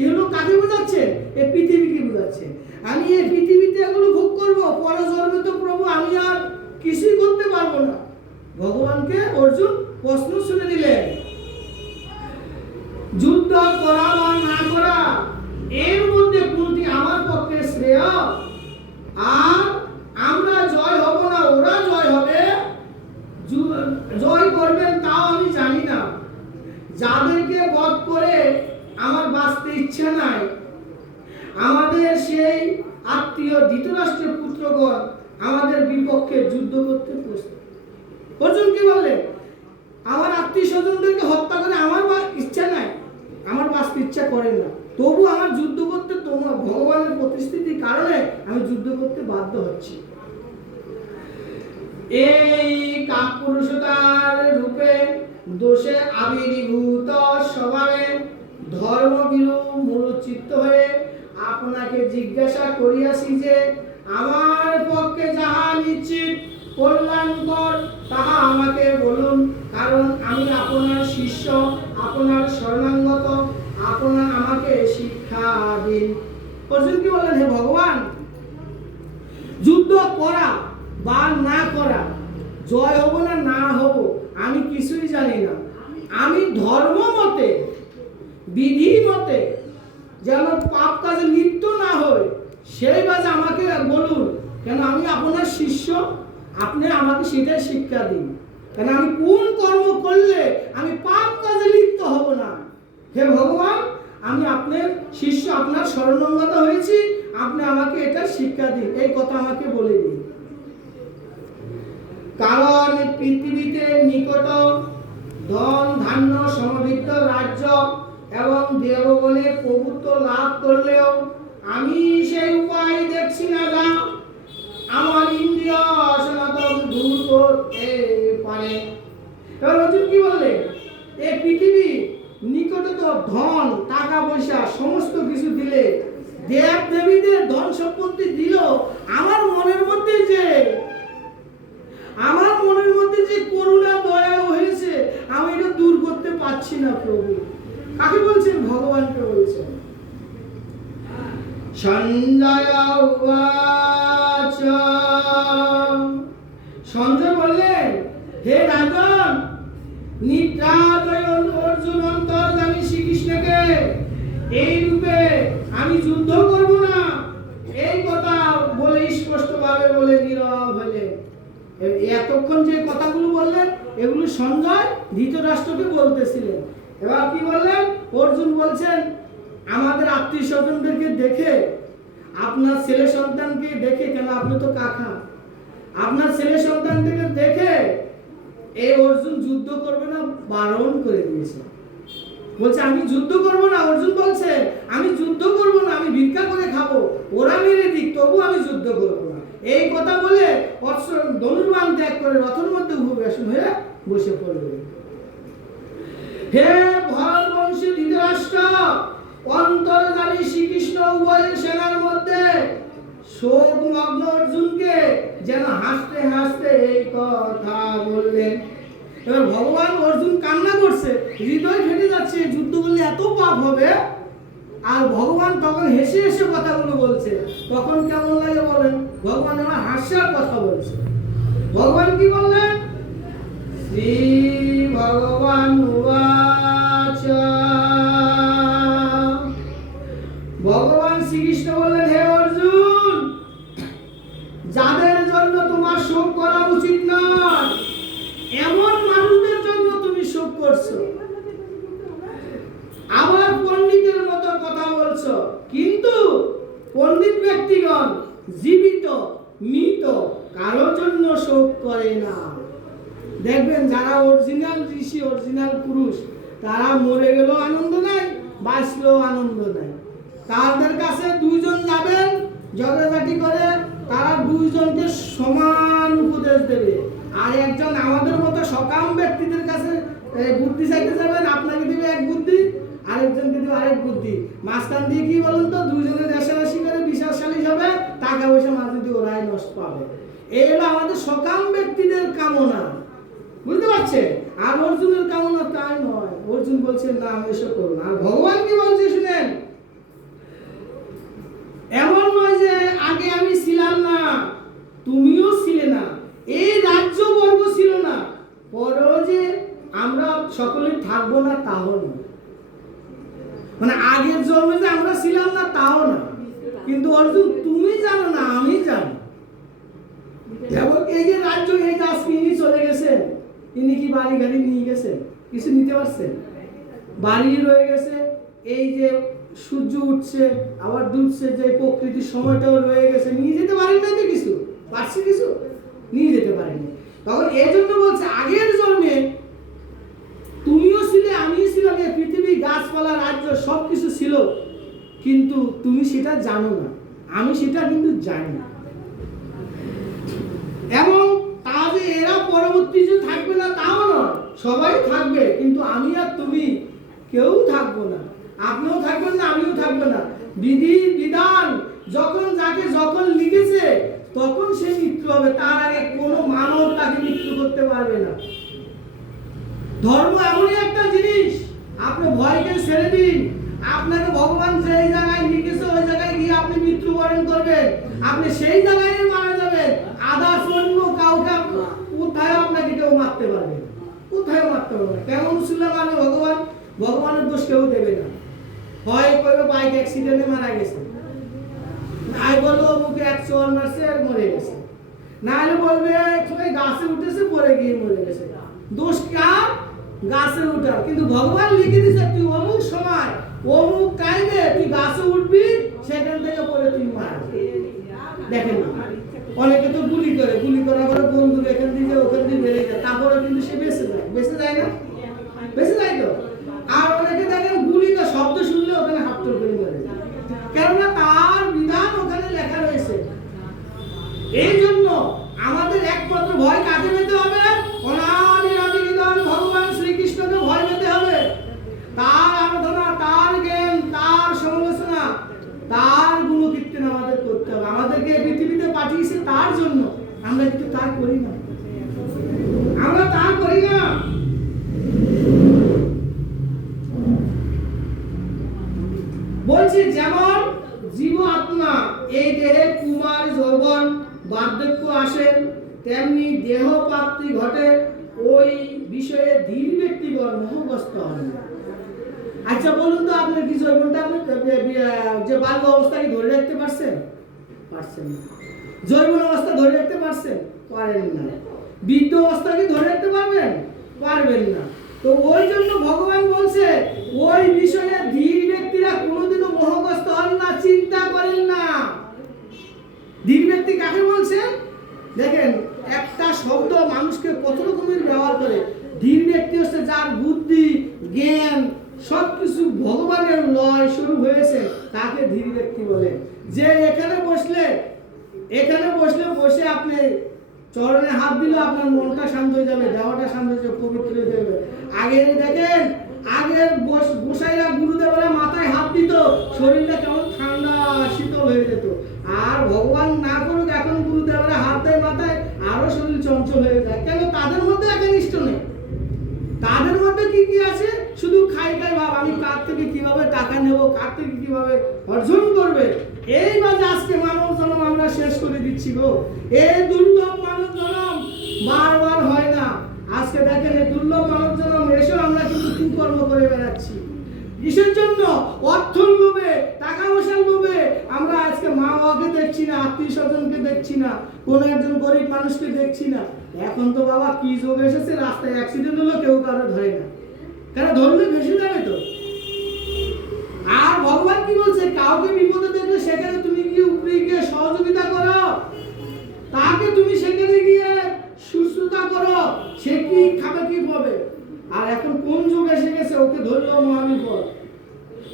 ইহলোক কাকে বোঝাচ্ছে? এই পৃথিবীকে বোঝাচ্ছে। আমি এই পৃথিবীতে এগুলো ভোগ করব, পরজন্মে তো প্রভু আমি আর কিছুই করতে পারবো না। ভগবানকে অর্জুন প্রশ্ন শুনে দিলেন, যুদ্ধ করা বা না করা এর মধ্যে কোনটি আমার পক্ষে শ্রেয়? আর আমরা জয় হব না ওরা জয় হবে, জয় করবেন তাও আমি জানি না। যাদেরকে বধ করে আমার বাঁচতে ইচ্ছা নাই, আমাদের সেই আত্মীয় ধৃতরাষ্ট্রের পুত্রগণ আমাদের বিপক্ষে যুদ্ধ করতে প্রস্তুত। অর্জুন কি বললেন? আমার আত্মীয় স্বজনদেরকে হত্যা করে আমার ইচ্ছা নাই, আমার বাঁচতে ইচ্ছা করে না। তবু আমার যুদ্ধ করতে তোমার ভগবানের প্রতিশ্রুতির কারণে আমি যুদ্ধ করতে বাধ্য হচ্ছি। এই কাপুরুষতার রূপে দোষে আবির্ভূত স্বভাবে ধর্মভীরু মূলচিত্ত হয়ে আপনাকে জিজ্ঞাসা করিয়াছি যে আমার পক্ষে যাহা নিশ্চিত কল্যাণকর তাহা আমাকে বলুন, কারণ আমি আপনার শিষ্য, আপনার শরণাগত, আপনার আমাকে শিক্ষা দিন। অর্জুন কি বললেন, হে ভগবান, যুদ্ধ করা বা না করা, জয় হব না না হব আমি কিছুই জানি না। আমি ধর্ম মতে বিধি মতে যেন পাপ কাজে লিপ্ত না হয় সেই কাজ আমাকে বলুন, কেন আমি আপনার শিষ্য, আপনি আমাকে সেটাই শিক্ষা দিন। কেন আমি কোন কর্ম করলে আমি পাপ কাজে লিপ্ত হব না। হে ভগবান, আমি আপনার শিষ্য, আপনার শরণাগত হয়েছি, আপনি আমাকে এটা শিক্ষা দিন, এই কথা আমাকে বলে দিন। কারণ পৃথিবীতে নিকট ধন ধান্য সমৃদ্ধ রাজ্য এবং দেবগণে প্রভুত্ব লাভ করলেও আমি সেই উপায় দেখছি না যা আমার ইন্দ্রিয় সনাতন দূর করতে পারে। এবার অর্জুন কি বললেন, এই পৃথিবী নিকটে তো ধন টাকা পয়সা সমস্ত কিছু দিলে, দেব দেবীদের ধন সম্পত্তি দিল, আমার মনের মধ্যে যে করুণা দয়া হয়েছে আমি এটা দূর করতে পারছি না প্রভু। কাকে বলছেন? ভগবানকে বলছেন। সঞ্জয় উবাচ, সঞ্জয় বললেন, হে রাজন, নিদ্রাদয় অর্জুন অন্তর্যামী শ্রীকৃষ্ণকে এই রূপে আমি যুদ্ধ করব না, এই কথা বলে স্পষ্টভাবে বলে নীরব হলেন। এতক্ষণ যে কথাগুলো বললেন এগুলো সঞ্জয় ধৃতরাষ্ট্রকে বলতেছিলেন। এবার কি বললেন? অর্জুন বলছেন, আমাদের আত্মীয় স্বজনদেরকে দেখে, আপনার ছেলে সন্তানকে দেখে, কেন আপনি তো কাকা, আপনার ছেলে সন্তানদেরকে দেখে এই অর্জুন যুদ্ধ করবে না বারণ করে দিয়েছে। বলছে আমি যুদ্ধ করব না। অর্জুন বলছে আমি যুদ্ধ করব না, আমি ভিক্ষা করে খাবো, ওরা মেরে দিক তবু আমি যুদ্ধ করব না। এই কথা বলে ধনুর্বাণ ত্যাগ করে রথের মধ্যে উপবেশন হয়ে বসে পড়লেন। হে ভরতবংশী ধৃতরাষ্ট্র, অন্তর্যামী শ্রীকৃষ্ণ উভয়ের সেনার মধ্যে শোকমগ্ন অর্জুনকে যেন হাসতে হাসতে এই কথা বললেন। এবার ভগবান, অর্জুন কান্না করছে, হৃদয় ফেটে যাচ্ছে, যুদ্ধ করলে এত পাপ হবে। আর ভগবান তখন হেসে হেসে কথাগুলো বলছে, তখন কেমন লাগে বলেন? ভগবান আমার হাস্যার কথা বলছে। ভগবান কি বললেন? শ্রী ভগবান উবাচ, ভগবান শ্রীকৃষ্ণ বললেন, হে অর্জুন, যাদের জন্য তোমার শোক করা উচিত নয় এমন মানুষদের জন্য তুমি শোক করছো, আবার পণ্ডিতের মতো কথা বলছো, কিন্তু পণ্ডিত ব্যক্তিগণ জীবিত মৃত কারোর জন্য শোক করে না। দেখবেন যারা অরিজিনাল ঋষি, অরিজিনাল পুরুষ, তারা মরে গেলেও আনন্দ নাই, বাঁচলেও আনন্দ নাই। তাদের কাছে দুইজন যাবেন, ঝগড়াঝাটি করে তারা দুইজনকে সমান উপদেশ দেবে। আর একজন আমাদের মতো সকাম ব্যক্তিদের কাছে বুদ্ধি চাইতে যাবেন, আপনাকে দিবে এক বুদ্ধি, আরেকজনকে দিবে আরেক বুদ্ধি। মাঝখান দিয়ে কি বলুন তো, দুইজনের রেশারেশি করে বিশালশালী হবে, টাকা পয়সা মাঝে দিয়ে ওরাই নষ্ট পাবে। এই হলো আমাদের সকাম ব্যক্তিদের কামনা, বুঝতে পারছে? আর অর্জুনের কামনা তাই নয়। অর্জুন বলছে না, আমি এসব করবো না। আর ভগবান কি বলছে শুনেন, এমন নয় যে আগে আমি ছিলাম না, তুমিও ছিলে না, এই রাজ্যবর্গ ছিল না, পরেও যে আমরা সকলে থাকবো না তাও না। মানে আগের জন্মে যে আমরা ছিলাম না তাও না। কিন্তু অর্জুন, তুমি জানো না, আমি জানি। এবং এই যে রাজ্য, এই যে আজকে ইনি চলে গেছেন, ইনি কি বাড়ি গাড়ি নিয়ে গেছেন? কিছু নিতে পারছেন? বাড়ি রয়ে গেছে, এই যে সূর্য উঠছে আবার ডুবছে, যে প্রকৃতির সময়টাও রয়ে গেছে, নিয়ে যেতে পারেন না তো কিছু? পারছি কিছু? নিয়ে যেতে পারেনি। তখন এই জন্য বলছে, আগের জন্মে তুমিও ছিলে, আমিও ছিলাম, এই পৃথিবী গাছপালা রাজ্য সবকিছু ছিল, কিন্তু তুমি সেটা জানো না, আমি সেটা কিন্তু জানি না। এবং তা যে এরা পরবর্তী যে থাকবে না তাও নয়, সবাই থাকবে, কিন্তু আমি আর তুমি কেউ থাকবো না। আপনিও থাকবেন না, আমিও থাকবো না। বিধি বিধান যখন যাকে যখন লিখেছে তখন সে মৃত্যু হবে, তার আগে কোনো মানব তাকে মৃত্যু করতে পারবে না। ধর্ম এমনই একটা জিনিস, আপনি ভয়কে ছেড়ে দিন। আপনাকে ভগবান যেই জায়গায় লিখেছে ওই জায়গায় গিয়ে আপনি মৃত্যুবরণ করবেন, আপনি সেই জায়গায় মারা যাবেন। আদার্স অন্য কাউকে কোথায় আপনাকে কেউ মারতে পারবে, কোথায় মারতে পারবে না। কেমন ছিল মানে ভগবান, ভগবানের দোষ কেউ দেবে না। হয় করবে বাইক অ্যাক্সিডেন্টে মারা গেছে, নাই বলবো মুখে 100 মারছে আর মরে গেছে, নাহলে বলবে ওই গাছে উঠেছে পড়ে গিয়ে মরে গেছে। দোষ কার? গাছে উঠার। কিন্তু ভগবান লিখে দিয়েছে তুই অমুক সময় অমুক টাইমে তুই গাছে উঠবি, সেখান থেকে পড়ে তুই মারা যাবি। দেখেন অনেকে তো গুলি করে, গুলি করার পরে বন্দুক এখান থেকে ওখান দিয়ে বেরিয়ে যায়, তারপরে কিন্তু সে বেঁচে যায়। বেঁচে যায় না? বেঁচে যায় তো। আর অনেকে দেখেন গুলিটা শব্দ শুনলে ওখানে হাতটা করে মরে যায়, কেননা তার বিধান ওখানে লেখা রয়েছে। এই জন্য আমাদের একমাত্র ভয় কাকে পেতে হবে? অনাদি আদি বিধান ভগবান শ্রীকৃষ্ণকে ভয় পেতে হবে। তার আরাধনা, তার জ্ঞান, তার সমালোচনা, তার গুণকীর্তন আমাদের করতে হবে। আমাদেরকে পৃথিবীতে পাঠিয়েছে তার জন্য, আমরা কিন্তু তা করি না, আমরা তা করি না। বলছি যেমন জীব আত্মা এই দেহে কুমার যৌবন বার্ধক্য আসেন, তেমনি দেহ প্রাপ্তি ঘটে, ওই বিষয়ে ধীর ব্যক্তিগণ মোহগ্রস্ত হন। আচ্ছা বলুন তো আপনার কি যৌবনটা আপনি যে বাল্য অবস্থাকে ধরে রাখতে পারছেন? পারছেন না। যৌবন অবস্থা ধরে রাখতে পারছেন? পারেন না। বৃদ্ধ অবস্থাকে ধরে রাখতে পারবেন? পারবেন না। তো ওই জন্য ভগবান বলছে ওই বিষয়ে ধীর ব্যক্তিরা কোনোদিনও মোহগ্রস্ত হন না, চিন্তা করেন না। ধীর ব্যক্তি কাকে বলছে? দেখেন একটা শব্দ মানুষকে কত রকমের ব্যবহার করে। ধীর ব্যক্তি হচ্ছে যার বুদ্ধি জ্ঞান সবকিছু ভগবানের লয় শুরু হয়েছে, তাকে ধীর ব্যক্তি বলে। যে এখানে বসলে বসে আপনি চরণে হাত দিলে আপনার মনটা শান্ত হয়ে যাবে, দেহটা শান্ত হয়ে যাবে, পবিত্র হয়ে যাবে। আগে দেখেন আগের গোসাইরা গুরুদেবরা মাথায় হাত দিত, শরীরটা কেমন ঠান্ডা শীতল হয়ে যেত। আর ভগবান না করুক এখন গুরুদেবরা হাত দেয় মাথায়, আরো শরীর চঞ্চল হয়ে যায়। কেন? তাদের মধ্যে একনিষ্ঠ নেই। তাদের মধ্যে কি কি আছে? শুধু খাই ভাব, আমি কার থেকে কিভাবে টাকা নেব, কার থেকে কিভাবে অর্জন করবে। এই বাজে আজকে মানব জন্ম আমরা শেষ করে দিচ্ছি গো। এই দুর্লভ মানব জন্ম বারবার হয় না। আজকে দেখেন এই দুর্লভ মানব জন্ম এসেও আমরা কিন্তু কুকর্ম করে বেড়াচ্ছি। কিসের জন্য? অর্থর লোভে, টাকা পয়সার লোভে। আমরা আজকে মা বাবাকে দেখছি না, আত্মীয় স্বজনকে দেখছি না, কোন একজন গরিব মানুষকে দেখছি না। এখন তো বাবা কি যোগ এসেছে, রাস্তায় অ্যাক্সিডেন্ট হলো কেউ কারো ধরে না, কেন? ধরলে ভেসে যাবে তো। আর ভগবান কি বলছে? কাউকে বিপদে দেখলে সেখানে তুমি গিয়ে উপরে গিয়ে সহযোগিতা করো, তাকে তুমি সেখানে গিয়ে সুস্থতা করো, সে কি খাবে কি পাবে। আর এখন কোন যুগ এসে গেছে, ওকে ধরলেও মহাবিপদ।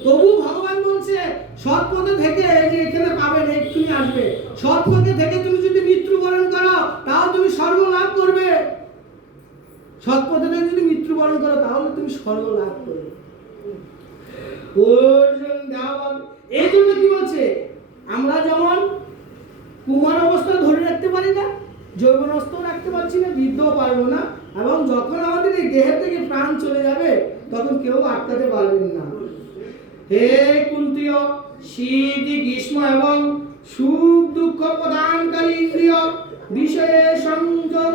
তবু ভগবান বলছে সৎ পথে থেকে, এই যে এখানে পাবেন এক্ষুনি আসবে, সৎ পথে থেকে তুমি যদি মৃত্যুবরণ করো তাও তুমি স্বর্গ লাভ করবে। সৎ পথে থেকে যদি মৃত্যুবরণ করো তাহলে তুমি স্বর্গ লাভ করবে। এই জন্য কি বলছে? আমরা যেমন কুমার অবস্থা ধরে রাখতে পারি না, যৌবন অবস্থাও রাখতে পারছি না, বৃদ্ধও পারবো না, এবং যখন আমাদের এই দেহের থেকে প্রাণ চলে যাবে তখন কেউ আটকাতে পারবেন না। হে কুন্তীয়, শীত গ্রীষ্ম এবং সুখ দুঃখ প্রদানকারী ইন্দ্রিয় বিষয়ে সংযোগ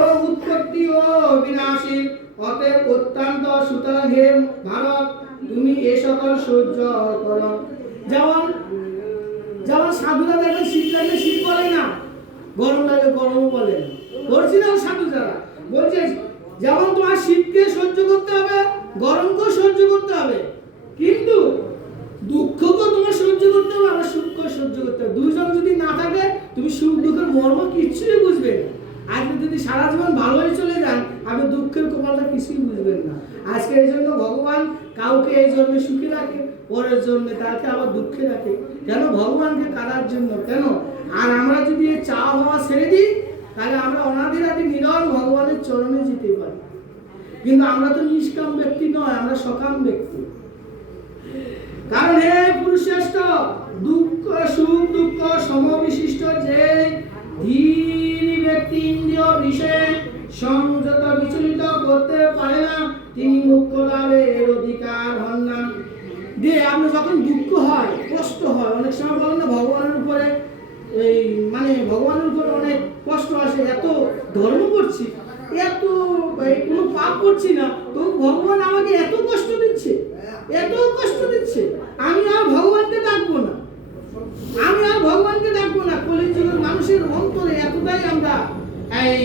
ও উৎপত্তি ও বিনাশী, অতএব অত্যন্ত সুতরাং হে ভারত তুমি এ সকল সহ্য করো। যেমন সাধুরা দেখেন শীত লাগলে শীত বলে না, গরম লাগলে গরমও বলে না। অরিজিনাল সাধু যারা বলছে যেমন তোমার শীতকে সহ্য করতে হবে, গরমকেও সহ্য করতে হবে, কিন্তু দুঃখকেও তোমার সহ্য করতে হবে, আর সুখকেও সহ্য করতে হবে। দুইজন যদি না থাকে তুমি সুখ দুঃখের মর্ম কিচ্ছুই বুঝবে না। আজকে যদি সারা জীবন ভালোই চলে যান, আপনি দুঃখের কপালটা কিছুই বুঝবেন না। আজকে এই জন্য ভগবান কাউকে এই জন্মে সুখী রাখে, পরের জন্মে তাকে আবার দুঃখে রাখে। কেন? ভগবানকে কারার জন্য। কেন? আর আমরা যদি এই চা হওয়া ছেড়ে দিই, তাহলে আমরা অনাদিরাদি নিরল ভগবানের চরণে যেতে পারি। কিন্তু আমরা তো নিষ্কাম ব্যক্তি নয়, আমরা সকাম ব্যক্তি। কারণ হে পুরুষশ্রেষ্ঠ, দুঃখ সুখ দুঃখ সমবিশিষ্ট যে ধীর ব্যক্তি ইন্দ্রিয় বিষয়ে সংযত বিচলিত করতে পারে না, তিনি মুক্ত লাভের অধিকার হন না। যে আপনি যখন দুঃখ হয়, কষ্ট হয়, অনেক সময় বলেন না ভগবানের উপরে ভগবানের উপরে অনেক কষ্ট আসে, এত ধর্ম করছি, এত কোনো পাপ করছি না, তো ভগবান আমাকে এত কষ্ট দিচ্ছে, এত কষ্ট দিচ্ছে, আমি আর ভগবানকে ডাকবো না, আমি আর ভগবানকে ডাকবো না। কলিযুগের মানুষের অন্তরে এতটাই আমরা এই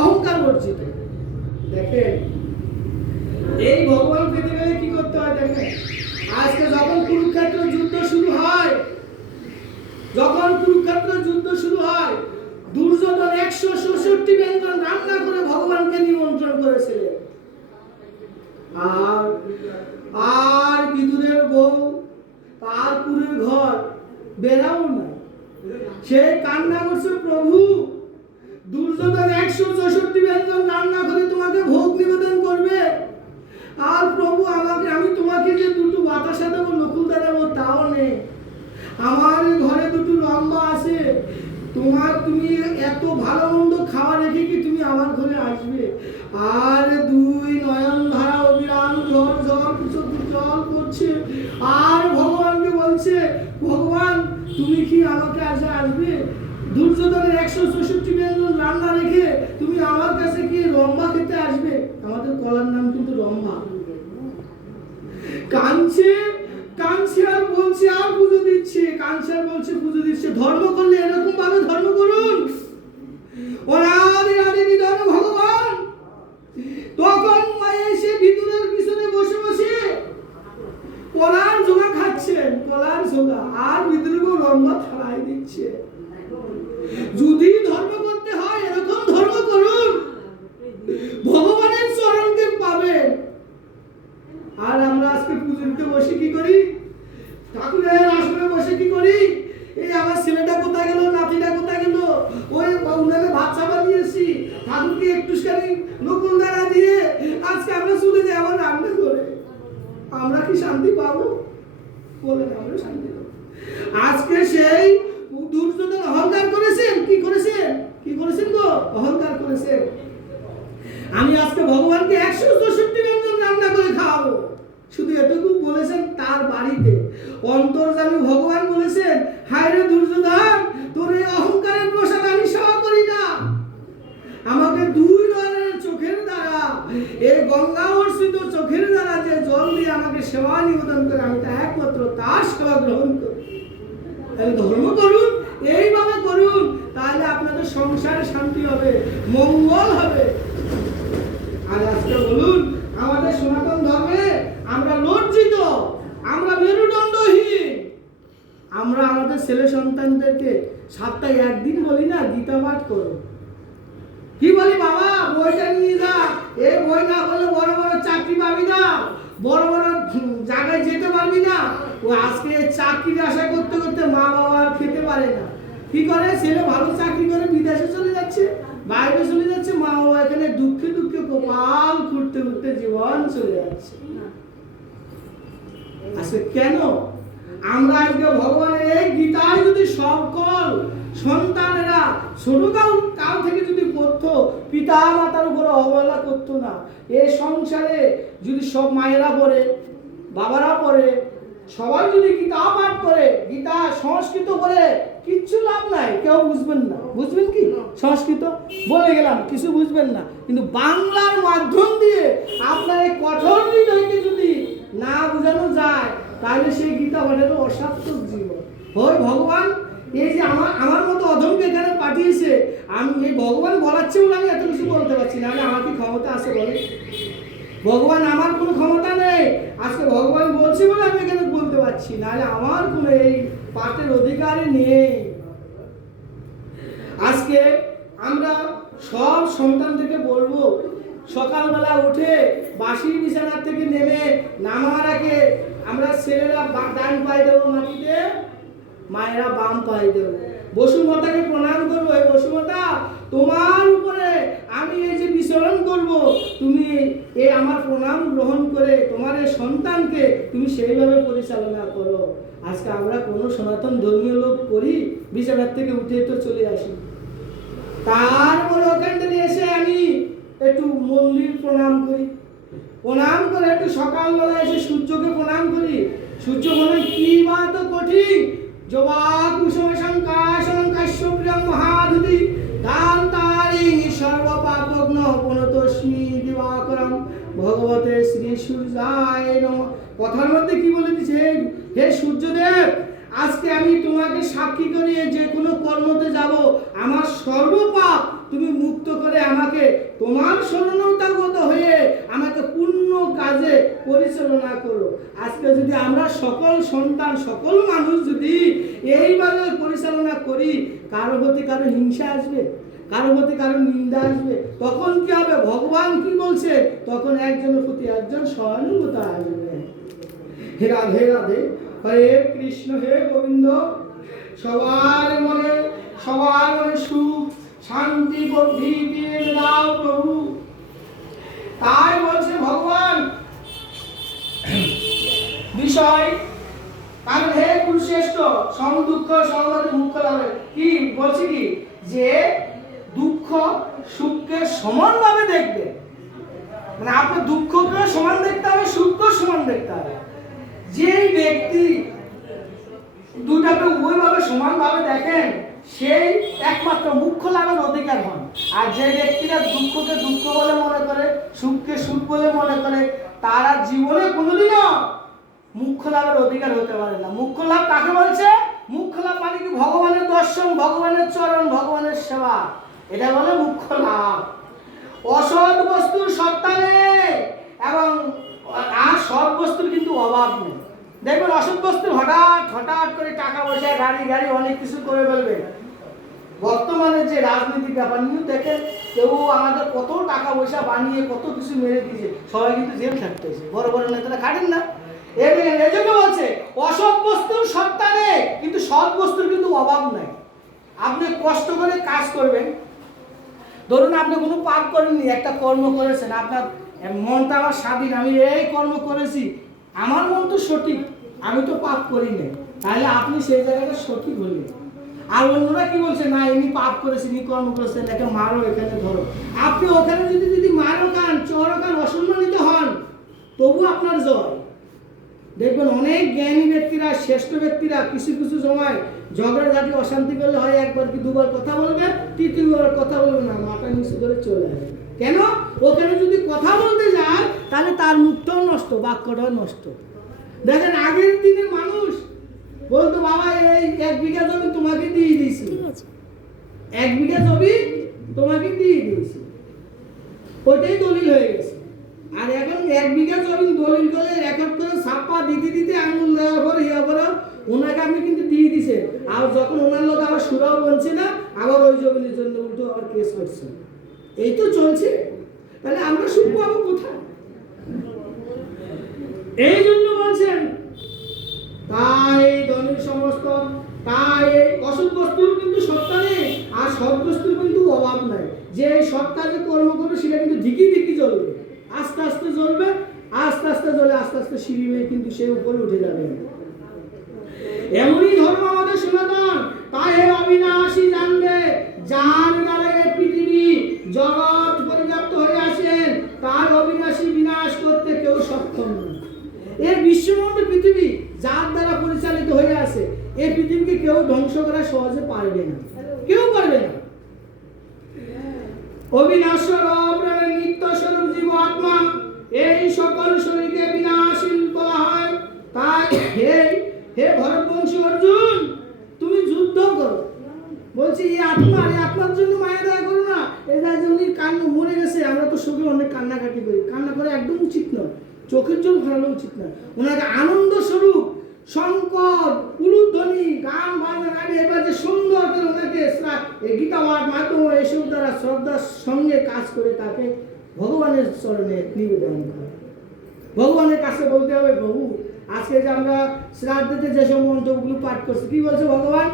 অহংকার বর্জিত। দেখেন, এই ভগবান পেতে গেলে কি করতে হয় দেখেন। আজকে যখন কুরুক্ষেত্র যুদ্ধ শুরু হয়, দুর্যোধন 166 ব্যঞ্জন রান্না করে ভগবানকে নিমন্ত্রণ করেছিলেন। আর বিদুরের বউ তার পুরের ঘর বেরাও না, সে কান্না করছে, প্রভু দুর্যোধন 164 ব্যঞ্জন রান্না করে তোমাকে ভোগ নিবেদন করবে, আর প্রভু আমি তোমাকে যে দুটো বাতাসা দেবো, নকুলদা দেবো, তাও নেই। আমার ঘরে দুটো লম্বা আছে, তুমি এত ভালো মন্দ খাওয়া রেখে কি তুমি আমার ঘরে আসবে? আর দুই নয়ন ধারা অবিরাম ঝড় জল করছে, আর ভগবানকে বলছে, ভগবান তুমি কি আমাকে আসবে? দুর্যোধনের 164 ব্যঞ্জন রান্না রেখে তুমি আমার কাছে কি রম্ভা খেতে আসবে? আমাদের কলার নাম কিন্তু রম্ভা। কাঁদছে আর বলছে, আর পুজো দিচ্ছে, কাঁদছে আর বলছে পুজো দিচ্ছে। ধর্ম করলে এরকম ভাবে ধর্ম করুন, অনাদি নিধন ভগবান। তখন মায়ে এসে ভিতরের পিছনে বসে কলার জোগা খাচ্ছেন, কলার জোগা, আর ভিতরে রম্ভা থালাই দিচ্ছে। যদি ধর্ম করতে হয় এরকম ধর্ম করুন, ভগবানের চরণকে পাবেন। আর আমরা আজকে পুজো দিতে বসে কি করি? ঠাকুরের আসনে বসে কি করি? এই আমার ছেলেটা কোথায় গেল, নাতিটা কোথায় গেল, ওই উনাকে ভাত চাপা দিয়েছি, ঠাকুরকে একটুখানি নকুল দানা দিয়ে আজকে আমরা চলে যাই আবার রান্না করে। আমরা কি শান্তি পাবো? বলেন, আমরা শান্তি পাবো? আজকে সেই দুর্যোধন অহংকার করেছেন, কি করেছেন গো? অহংকার করেছেন। আমি আজকে ভগবানকে 164 ব্যঞ্জন রান্না করে খাওয়াবো, শুধু এটুকু বলেছেন তার বাড়িতে। অন্তর্যামী ভগবান বলেছেন, হায় রে দুর্যোধন, তোর এই অহংকারের প্রসাদ আমি সেবা করি না। আমাকে দুই নয়নের চোখের দ্বারা, এই গঙ্গা বর্ষিত চোখের দ্বারা যে জল দিয়ে আমাকে সেবা নিবেদন করে, আমি তা একমাত্র তার সেবা গ্রহণ করি। তাহলে ধর্ম করুন, এইভাবে করুন, তাহলে আপনাদের সংসারে শান্তি হবে, মঙ্গল হবে। আর আজকে বলুন, আমাদের সনাতন ধর্মে আমরা লজ্জিত, আমরা মেরুদণ্ডহীন। আমরা আমাদের ছেলে সন্তানদেরকে সপ্তাহে একদিন বলি না, গীতা পাঠ করো। কি বলি? বাবা বইটা নিয়ে যা, এই বই না করলে বড় বড় চাকরি পাবি না, বড় বড় জায়গায় যেতে পারবি না। ও আজকে চাকরির আশা করতে করতে মা বাবা আর খেতে পারে না। কি করে? ছেলে ভালো চাকরি করে বিদেশে চলে যাচ্ছে, বাইরে চলে যাচ্ছে, মা বাবা এখানে দুঃখে দুঃখে কপাল খুঁড়তে খুঁড়তে জীবন চলে যাচ্ছে। আজকে কেন? আমরা আজকে ভগবানের এই গীতায় যদি সকল সন্তানেরা ছোট কাল থেকে যদি পড়তো, পিতা মাতার উপর অবহেলা করতো না, এই সংসারে যদি সব মায়েরা পড়ে, বাবারা পড়ে, সবাই যদি গীতা পাঠ করে, গীতা সংস্কৃত করে, কিচ্ছু লাভ নাই, কেউ বুঝবেন না। বুঝবেন কি? সংস্কৃত বলে গেলাম, কিছু বুঝবেন না। কিন্তু বাংলার মাধ্যম দিয়ে আপনার এই কঠোর হৃদয়কে যদি না বোঝানো যায়, তাহলে সেই গীতা পাঠের অসার্থক জীবন হয়। ভগবান এই যে আমার মতো অধমকে এখানে পাঠিয়েছে, আমি এই ভগবান বলাচ্ছে বলে আমি এত কিছু বলতে পারছি না। আমার কি ক্ষমতা আছে বলে? ভগবান, আমার কোনো ক্ষমতা নেই। আজকে ভগবান বলছে বলে আমি এখানে বলতে পারছি, নাহলে আমার কোনো এই পাঠের অধিকারই নেই। আজকে আমরা বিছানার থেকে নেমে নামার আগে আমরা ছেলেরা ডান পায়ে দেবো মাটিতে, মায়েরা বাম পায়ে দেবো, বসুমাতাকে প্রণাম করবো, এই বসুমাতা তোমার উপরে আমি এই যে বিচরণ করব, তুমি এই আমার প্রণাম গ্রহণ করে তোমার এই সন্তানকে তুমি সেইভাবে পরিচালনা করো। আজকে আমরা কোনো সনাতন ধর্মীয় লোক করি, বিছানার থেকে উঠে তো চলে আসি, তারপরে ওখান থেকে এসে আমি একটু মন্দির প্রণাম করি, প্রণাম করে একটু সকালবেলা এসে সূর্যকে প্রণাম করি। সূর্য মনে কি বা তো কঠিন, জবা কুসুম সংকাশন কাশ্যপ্রিয়ং মহাদুতি কান্তারিং সর্বপাপগ্ন পুনতস্মি দিবাকরম ভগবতে শ্রী সূর্যায় নমঃ। কথার মধ্যে কি বলে দিছে, হে সূর্যদেব, আজকে আমি তোমাকে সাক্ষী করি যে কোনো কর্মতে যাব, আমার সর্বপাপ তুমি মুক্ত করে আমাকে তোমার শরণাগত হয়ে আমাকে পূর্ণ কাজে পরিচালনা করো। আজকে যদি আমরা সকল সন্তান সকল মানুষ যদি এইভাবে পরিচালনা করি, কারো প্রতি কারো হিংসা আসবে, কারো প্রতি কারো নিন্দা আসবে, তখন কি হবে? ভগবান কি বলছে? তখন একজনের প্রতি একজন সহানুভূতি আসবে। হে রাধে রাধে, হরে কৃষ্ণ, হে গোবিন্দ। সবার মনে সুখ শান্তি প্রভৃতি দাও প্রভু। তাই বলছে ভগবান বিষয়, কারণ হে কুরুশ্রেষ্ঠ, সম দুঃখ সমভাবে মুখ্য লাভে কি বলছে কি, যে দুঃখ সুখকে সমানভাবে দেখবে, মানে আপনার দুঃখকে সমান দেখতে হবে, সুখকেও সমান দেখতে হবে। যে ব্যক্তি দুটাকে উভয়ভাবে সমানভাবে দেখেন, সেই একমাত্র মুখ্য লাভের অধিকার হন। আর যে ব্যক্তিরা দুঃখকে দুঃখ বলে মনে করে, সুখকে সুখ বলে মনে করে, তারা জীবনে কোনোদিনও মুখ্য লাভের অধিকার হতে পারে না। মুখ্য লাভ কাকে বলছে? মুখ্য লাভ মানে কি? ভগবানের দর্শন, ভগবানের চরণ, ভগবানের সেবা, এটা বলে মুখ্য লাভ। অসৎ বস্তুর সত্তা নেই এবং আর সৎ বস্তুর কিন্তু অভাব নেই। দেখবেন অসৎ বস্তুর হঠাৎ করে টাকা পয়সা গাড়ি অনেক কিছু করে ফেলবে। বর্তমানে যে রাজনীতির ব্যাপার নিয়ে দেখেন, কেউ আমাদের কত টাকা পয়সা বানিয়ে কত কিছু মেরে দিয়েছে, সবাই কিন্তু জেল খাটতেছে, বড় বড় নেতারা খাটেন না। এজন্য বলছে অসৎ বস্তুর সত্তা নেই, কিন্তু সৎ বস্তুর কিন্তু অভাব নাই। আপনি কষ্ট করে কাজ করবেন, ধরুন আপনি কোনো পাপ করেননি, একটা কর্ম করেছেন, আপনার মনটা আমার স্বাধীন, আমি এই কর্ম করেছি, আমার মন তো সঠিক, আমি তো পাপ করি না, তাহলে আপনি সেই জায়গাটা সঠিক হলেন। আর অন্যরা কি বলছে, না ইনি পাপ করেছেন, ইনি কর্ম করেছেন, একে মারো, এখানে ধরো। আপনি ওখানে যদি মারো খান, চড়ো খান, অসম্মানিত হন, তবু আপনার জয়। দেখবেন অনেক জ্ঞানী ব্যক্তিরা, শ্রেষ্ঠ ব্যক্তিরা কিছু সময় ঝগড়াঝাটি অশান্তি করলে হয় একবার কি দুবার কথা বলবে, তৃতীয়বার কথা বলবে না, মাথা নিচু করে চলে আসবে। কেন? ওখানে যদি কথা বলতে যায় তাহলে তার মুখটাও নষ্ট, বাক্যটাও নষ্ট। দেখেন আগের দিনের মানুষ বলতো, বাবা এই 1 বিঘা জমি তোমাকে দিয়ে দিয়েছি, 1 বিঘা জমি তোমাকে দিয়ে দিয়েছি, ওইটাই দলিল হয়ে গেছে। আর এখন 1 বিঘা জমি দলিল করে রেকর্ড করে ছাপা দিতে আঙুল দেওয়ার পর ইয়া করে ওনাকে আপনি কিন্তু দিয়ে দিছে। আর যখন ওনার লোক আবার সুরাও বলছে না, আবার ওই জমির জন্য উল্টো আবার কেস করছে। এই তো চলছে, তাহলে আমরা সুখ পাবো কোথায়? এই জন্য বলছেন, তাই ধনের সমস্ত, তাই এই অসৎ বস্তুর কিন্তু সত্তা নেই, আর সৎ বস্তুর কিন্তু অভাব নাই। যে এই সত্তা যে কর্ম করবে সেটা কিন্তু ধিকি জ্বলবে, আস্তে আস্তে জ্বলবে, আস্তে আস্তে সিঁড়ি হয়ে কিন্তু সে উপরে উঠে যাবে। এমনই ধর্ম আমাদের সনাতন। তাই হে অবিনাশী জানবে, যার দ্বারা এই পৃথিবী জগৎ পরিব্যাপ্ত হয়ে আছেন, তার অবিনাশী বিনাশ করতে কেউ সক্ষম নয়। এই বিশ্বব্রহ্মাণ্ড পৃথিবী যার দ্বারা পরিচালিত হয়ে আছে, এই পৃথিবীকে কেউ ধ্বংস করা সহজে পারবে না, কেউ পারবে না। অবিনাশ্বর অপ্রাণের নিত্য স্বরূপ জীব আত্মা, এই সকল শরীরকে বিনাশীল বলা হয়। তাই হে ভরতবংশী অর্জুন, তুমি যুদ্ধ করো। বলছি এই আত্মার জন্য মায়া দয়া করো না। এই যে উনি মরে গেছে, আমরা তো সবাই অনেক কান্নাকাটি করি, কান্না করে একদম উচিত নয়, চোখের জল ফেরানো উচিত না। ওনাকে আনন্দ স্বরূপ শঙ্কর উলুধ্বনি গান বাজনা গাড়ি এবার যে সুন্দর করে ওনাকে গীতা পাঠ মাধ্যম এসব দ্বারা শ্রদ্ধার সঙ্গে কাজ করে তাকে ভগবানের চরণে নিবেদন করে। ভগবানের কাছে বলতে হবে, প্রভু আজকে যে আমরা শ্রাদ্ধেতে যেসব মন্ত্রগুলো পাঠ করছি, কি বলছে ভগবান?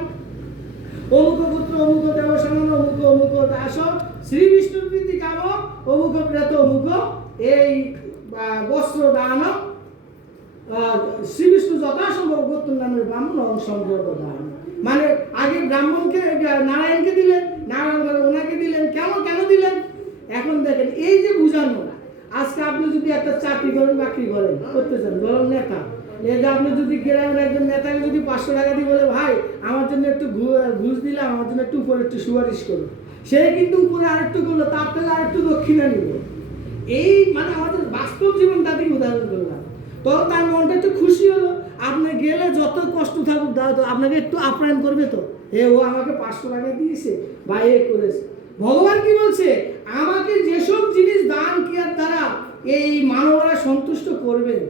অমুক পুত্র অমুক দেব সমান অমুক অমুক দাস শ্রী বিষ্ণুর প্রীতি কাম অমুক প্রেত অমুক এই বস্ত্র দান শ্রী বিষ্ণু যথাসম্ভব গোত্র নামের ব্রাহ্মণ সংযোগ দান। মানে আগে ব্রাহ্মণকে নারায়ণকে দিলেন, নারায়ণ ওনাকে দিলেন, কেন দিলেন? এখন দেখেন এই যে বুঝানো, আজকে আপনি যদি একটা চাকরি করেন বাকরি করেন করতে চান, ধরুন নেতা, এই যে আপনি যদি গ্রামের একজন নেতাকে যদি 500 টাকা দিয়ে বলে ভাই আমার জন্য একটু ঘুষ দিলাম, আমার জন্য একটু উপরে একটু সুপারিশ করুন, সে কিন্তু উপরে আরেকটু করলো, তার থেকে আরেকটু দক্ষিণা নিল। এই মানে আমাদের বাস্তব জীবনটা থেকে উদাহরণ করলাম, তখন তার মনটা একটু খুশি হলো। আপনি গেলে যত কষ্ট থাকুক আপনাকে একটু আপ্যায়ন করবে তো, ও আমাকে 500 টাকা দিয়েছে বা এ করেছে। ভগবান কি বলছে? আমাকে যেসব জিনিস দান কিয়ার দ্বারা এই মানবরা সন্তুষ্ট করবেন,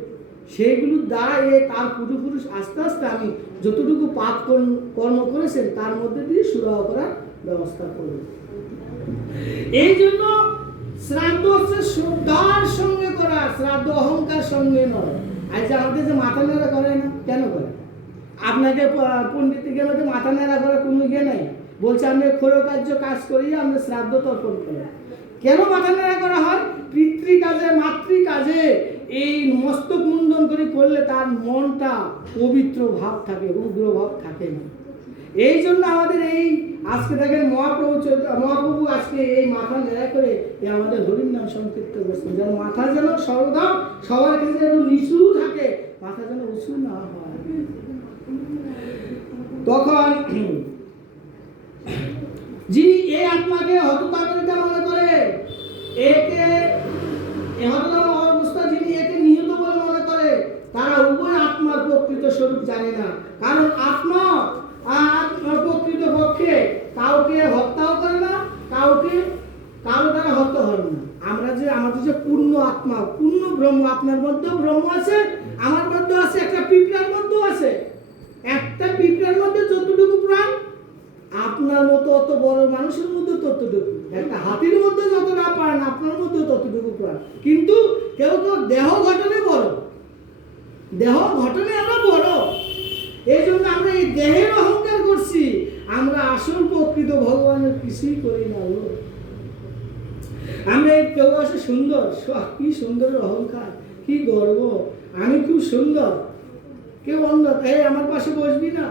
সেইগুলোর দ্বারা তার পূর্বপুরুষ আস্তে আস্তে আমি যতটুকু পাপ কর্ম করেছেন তার মধ্যে দিয়ে সুরাহ করার ব্যবস্থা করবেন। এই জন্য শ্রাদ্ধ হচ্ছে শ্রদ্ধার সঙ্গে করা, শ্রাদ্ধ অহংকার সঙ্গে নয়। আজ আমাদের যে মাথা নেড়া করে না, কেন করে? আপনাকে পণ্ডিত থেকে আমাদের মাথা নেড়া করার কোনো ইয়ে নাই, বলছে আপনি ক্ষয়কার্য কাজ করিয়ে আপনি শ্রাদ্ধ তর্পণ করেন। কেন মাথা নেড়া করা হয়? পিতৃকাজে মাতৃকাজে এই মস্তক মুন্ডন করে করলে তার মনটা পবিত্র ভাব থাকে, উগ্র ভাব থাকে না। এই জন্য আমাদের এই আজকে দেখেন মহাপ্রভু আজকে এই মাথা নেড়া করে আমাদের হরির নাম সংকীর্তন করছেন, যেন মাথা যেন সর্বদা সবার কাছে যেন নিচু থাকে, মাথা যেন উঁচু না হয়। তখন যিনি এই আত্মাকে হতকারিতা মনে করে, একে হতকার অবস্থা যিনি একে নিহত বলে মনে করে, তারা উভয় আত্মার প্রকৃত স্বরূপ জানে না। কারণ আত্মা প্রকৃত পক্ষে কাউকে হত্যাও করে না, কারো দ্বারা হত্যা হয় না। আমাদের যে পূর্ণ আত্মা, পূর্ণ ব্রহ্ম, আপনার মধ্যেও ব্রহ্ম আছে, আমার মধ্যেও আছে, একটা পিঁপড়ার মধ্যেও আছে। একটা পিঁপড়ার মধ্যে যতটুকু প্রাণ, আপনার মতো অত বড় মানুষের মধ্যে ততটুকু, একটা হাতির মধ্যে যতটা প্রাণ আপনার মধ্যে ততটুকু প্রাণ। কিন্তু কেউ দেহ গঠনে বড়, দেহ গঠনে আমরা বড়। এই জন্য আমরা এই দেহের অহংকার করছি, আমরা আসল প্রকৃত ভগবানের কিছুই করি না। আমরা কেউ আসে সুন্দর, কি সুন্দর অহংকার, কি গর্ব, আমি খুব সুন্দর, কেউ অন্ধ আমার পাশে বসবি না।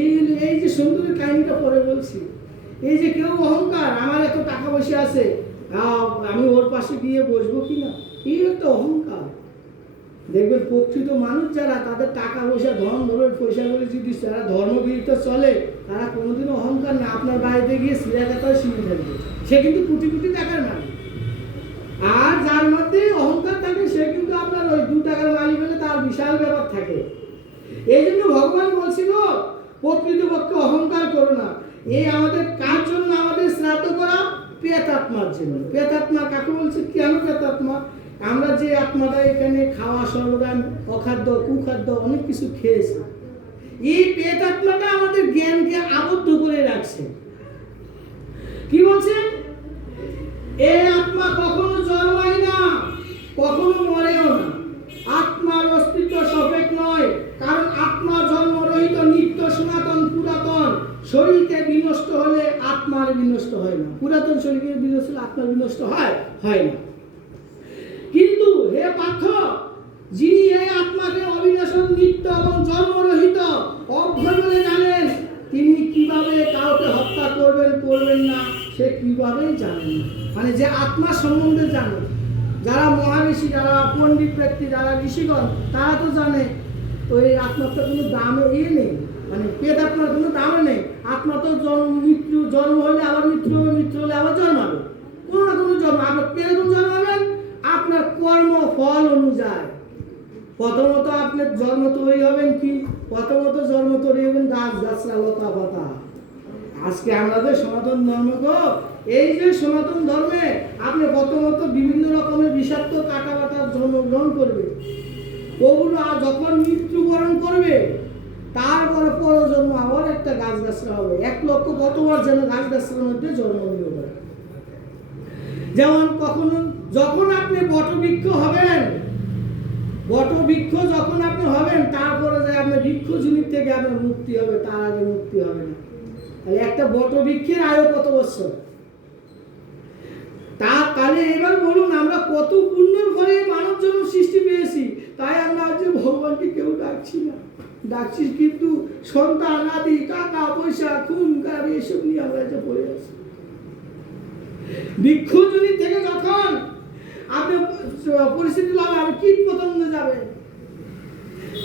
এই যে সুন্দরের কাহিনীটা পরে বলছি, এই যে কেউ অহংকার, আমার এত টাকা পয়সা আছে, আমি ওর পাশে গিয়ে বসবো কিনা, এই একটা অহংকার। দেখবেন প্রকৃত মানুষ যারা, তাদের টাকা পয়সা ধন ধরনের পয়সা করে যদি যারা ধর্মবিরুদ্ধ চলে, তারা কোনোদিনও অহংকার না। আপনার বাড়িতে গিয়ে সিরাকাতায় শুনে থাকবে, সে কিন্তু কোটি কোটি টাকার মালিক। আর যার মধ্যে অহংকার থাকে সে কিন্তু আপনার ওই 2 টাকার মালিক হলে তার বিশাল ব্যাপার থাকে। এই জন্য ভগবান বলছিল প্রকৃতপক্ষে অহংকার করো না। এই আমাদের কার জন্য আমাদের শ্রাদ্ধ করা? প্রেতাত্মার জন্য। প্রেতাত্মা কাকে বলছে? কেন প্রেতাত্মা? আমরা যে আত্মাটা এখানে খাওয়া সর্বদা অখাদ্য কুখাদ্য অনেক কিছু খেয়েছি, এই প্রেতাত্মাটা আমাদের জ্ঞানকে আবদ্ধ করে রাখছে। কি বলছেন? এই আত্মা কখনো জন্মায় না, কখনো মরেও না। আত্মার অস্তিত্ব সাপেক্ষ নয়, কারণ আত্মা জন্মরহিত, নিত্য, সনাতন, পুরাতন। শরীরকে বিনষ্ট হলে আত্মার বিনষ্ট হয় না, পুরাতন শরীরকে বিনষ্ট হলে আত্মার বিনষ্ট হয় না। কিন্তু হে পার্থ, যিনি এই আত্মাকে অবিনাশী, নিত্য এবং জন্মরহিত অভয় বলে জানেন, তিনি কিভাবে কাউকে হত্যা করবেন না, সে কিভাবেই জানেন না। মানে যে আত্মা সম্বন্ধে জানে, যারা মহারিষি, যারা পণ্ডিত ব্যক্তি, যারা ঋষিগণ, তারা তো জানে ওই আত্মার তো কোনো দামে নেই, মানে প্রেতাত্মার কোনো দামে নেই। আত্মা তো জন্ম হলে আবার মৃত্যু হবে, মৃত্যু হলে আবার জন্মাবে, কোনো না কোনো জন্ম। আপনার কিরকম জন্মাবেন? আপনার কর্ম ফল অনুযায়ী। প্রথমত আপনার জন্ম তৈরি হবেন কি? প্রথমত জন্ম তৈরি হবেন গাছ গাছরা, লতা পাতা। আজকে আমাদের সনাতন ধর্ম, এই যে সনাতন ধর্মে আপনি প্রথমত বিভিন্ন রকমের বিষাক্ত কাটা বাটা জন্মগ্রহণ করবে, ওগুলো যখন মৃত্যুবরণ করবে তারপরে পরজন্ম আবার একটা গাছ গাছরা হবে। 1 লক্ষ কতবার যেন গাছ গাছরার মধ্যে জন্ম নিতে পারে। যেমন যখন আপনি বটবৃক্ষ হবেন, বটবৃক্ষ যখন আপনি হবেন, তারপরে যে আপনার বৃক্ষজনির থেকে আপনার মুক্তি হবে, তার আগে মুক্তি হবে না। তাহলে একটা বটবৃক্ষের আয়ু কত বছর? তাহলে এবার বলুন, আমরা কত পুণ্যের ফলে মানব জন্ম সৃষ্টি পেয়েছি, তাই আমরা আজ ভগবানকে কেউ ডাকছি না। ডাকছি কিন্তু সন্তান আদি, টাকা পয়সা, খুন কার, এসব নিয়ে আমরা যে পড়ে আছি। বৃক্ষজনি থেকে যখন আপনি পরিস্থিতি হবে, আপনি কীট পতঙ্গে যাবেন,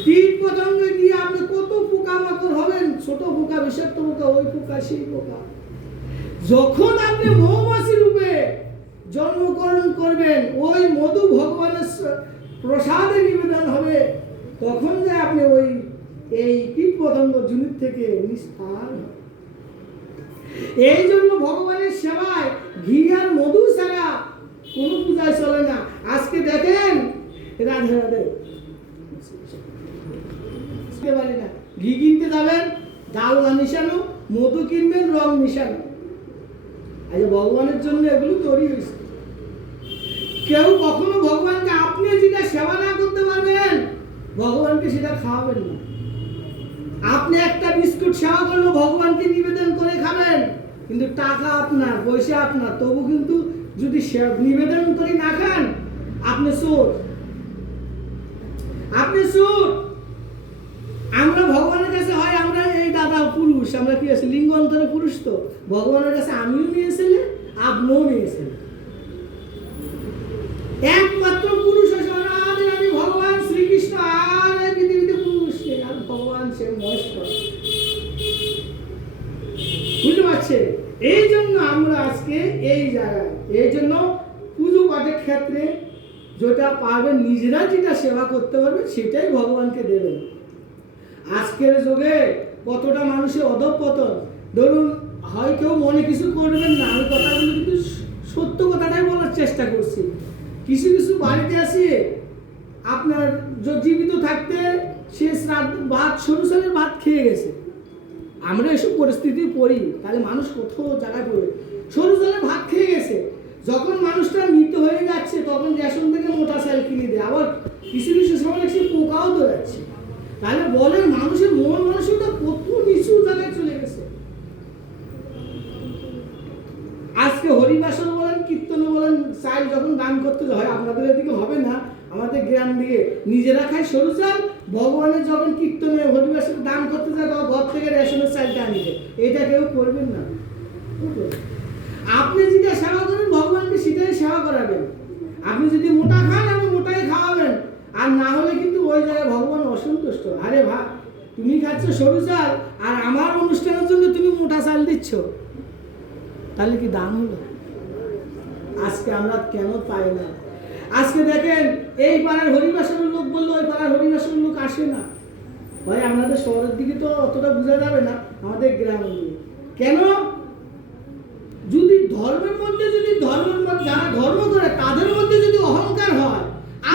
কীট পতঙ্গে গিয়ে আপনি কত পোকামাকড় হবেন, ছোট পোকা, বিষাক্ত পোকা, ওই পোকা, সেই পোকা। যখন আপনি মৌমাছি রূপে জন্মগ্রহণ করবেন, ওই মধু ভগবানের প্রসাদে নিবেদন হবে, তখন যে আপনি ওই এই কীট পতঙ্গ জনিত থেকে নিস্তার। এই জন্য ভগবানের সেবায় ঘি আর মধু ছাড়া কোনো পূজায় চলে না। আজকে দেখেন, রাধে রাধে, পারি না, ঘি কিনতে যাবেন, ডাল না মিশানো, মধু কিনবেন, রং মিশানো। আজ ভগবানের জন্য এগুলো তৈরি হয়েছে। কেউ কখনো ভগবানকে আপনি যেটা সেবা না করতে পারবেন, ভগবানকে সেটা খাওয়াবেন না। আপনি একটা বিস্কুট সেবা করলে ভগবানকে নিবেদন করে খাবেন, কিন্তু টাকা আপনার, পয়সা আপনার, তবু কিন্তু যদি নিবেদন করে না খান, আপনি চোর, আপনি চোর। আমরা ভগবানের কাছে হয় আমরা এই দাদা পুরুষ, আমরা কি আছে লিঙ্গ অন্তরে পুরুষ, তো ভগবানের কাছে আমিও নিয়েছিলে, আপনিও নিয়েছিলেন। একমাত্র পুরুষ হচ্ছে আমি ভগবান শ্রীকৃষ্ণ, আর এই পৃথিবীতে পুরুষ নেই, আর ভগবান সে মহেশ্বর। বুঝতে পারছে? এই জন্য আমরা আজকে এই জায়গায়, এই জন্য পুজো পাঠের ক্ষেত্রে যেটা পারবেন, নিজেরা যেটা সেবা করতে পারবেন, সেটাই ভগবানকে দেবেন। আজকের যুগে কতটা মানুষের অধঃপতন। ধরুন, হয় কেউ মনে কিছু করবেন না, আমি কথাগুলো কিন্তু সত্য কথাটাই বলার চেষ্টা করছি। কিছু কিছু বাড়িতে আসে আপনার জীবিত থাকতে সে ভাত, সরু চালের ভাত খেয়ে গেছে। আমরা এসব পরিস্থিতি পড়ি, তাহলে মানুষ কোথাও জায়গায় পড়বে। সরু চালের ভাত খেয়ে গেছে, যখন মানুষটা মৃত হয়ে যাচ্ছে, তখন রেশন থেকে মোটা চাল কিনে দেয়। আবার কিছু কিছু সময় দেখছি পোকাও তো যাচ্ছে। তাহলে বলেন, মানুষের মন মানসিকতা কত নিচু জায়গায় চলে গেছে। আজকে হরিবাসন বলেন, কীর্তন বলেন, চাল যখন দান করতে হয়, আপনাদের এদিকে হবে না, আমাদের গ্রাম দিকে নিজেরা খায় সরু চাল, ভগবানের যখন কীর্তনে হরিবাসন দান করতে যায়, তখন ঘর থেকে রেশনের চালটা আনিবে। এটা কেউ করবেন না। আপনি যেটা সেবা করেন, ভগবানকে সেটাই সেবা করাবেন। আপনি যদি মোটা খান, আপনি মোটাই খাওয়াবেন, আর না হলে কিন্তু ওই জায়গায় ভগবান অসন্তুষ্ট। আরে ভাই, তুমি খাচ্ছ সরু চাল, আর আমার অনুষ্ঠানের জন্য তুমি মোটা চাল দিচ্ছ, তাহলে কি দান হলো? আজকে আমরা কেন পাই না? আজকে দেখেন, এই পাড়ার হরিবাসনের লোক বললো, ওই পাড়ার হরিবাসনের লোক আসে না। ভাই, আমাদের শহরের দিকে তো অতটা বোঝা যাবে না, আমাদের গ্রামের দিকে কেন? যদি ধর্মের মধ্যে যারা ধর্ম করে, তাদের মধ্যে যদি অহংকার হয়,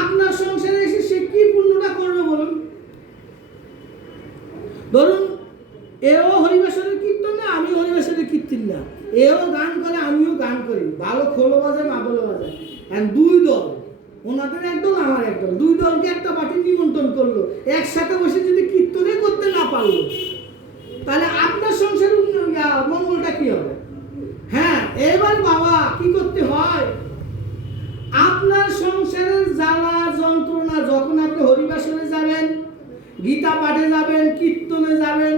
আপনার সংসারে এসে সে কি পুণ্যটা করবে বলুন? ধরুন, এও হরিবাসনের কীর্তন না, আমিও হরিবাসনের কীর্তন না, এও গান করে, আমিও গান করি, ভালো খোলো বাজায়, মাদলও বাজায়, আর দুই দল, ওনাদের একদল, আমার একদল, দুই দলকে একটা পার্টি নিমন্ত্রণ করলো, একসাথে বসে যদি কীর্তনে করতে না পারলো, তাহলে আপনার সংসারের মঙ্গলটা কি হবে? হ্যাঁ, এবার বাবা কি করতে হয়, আপনার সংসারের জ্বালা যন্ত্রণা, যখন আপনি হরিবাসনে যাবেন, গীতা পাঠে যাবেন, কীর্তনে যাবেন,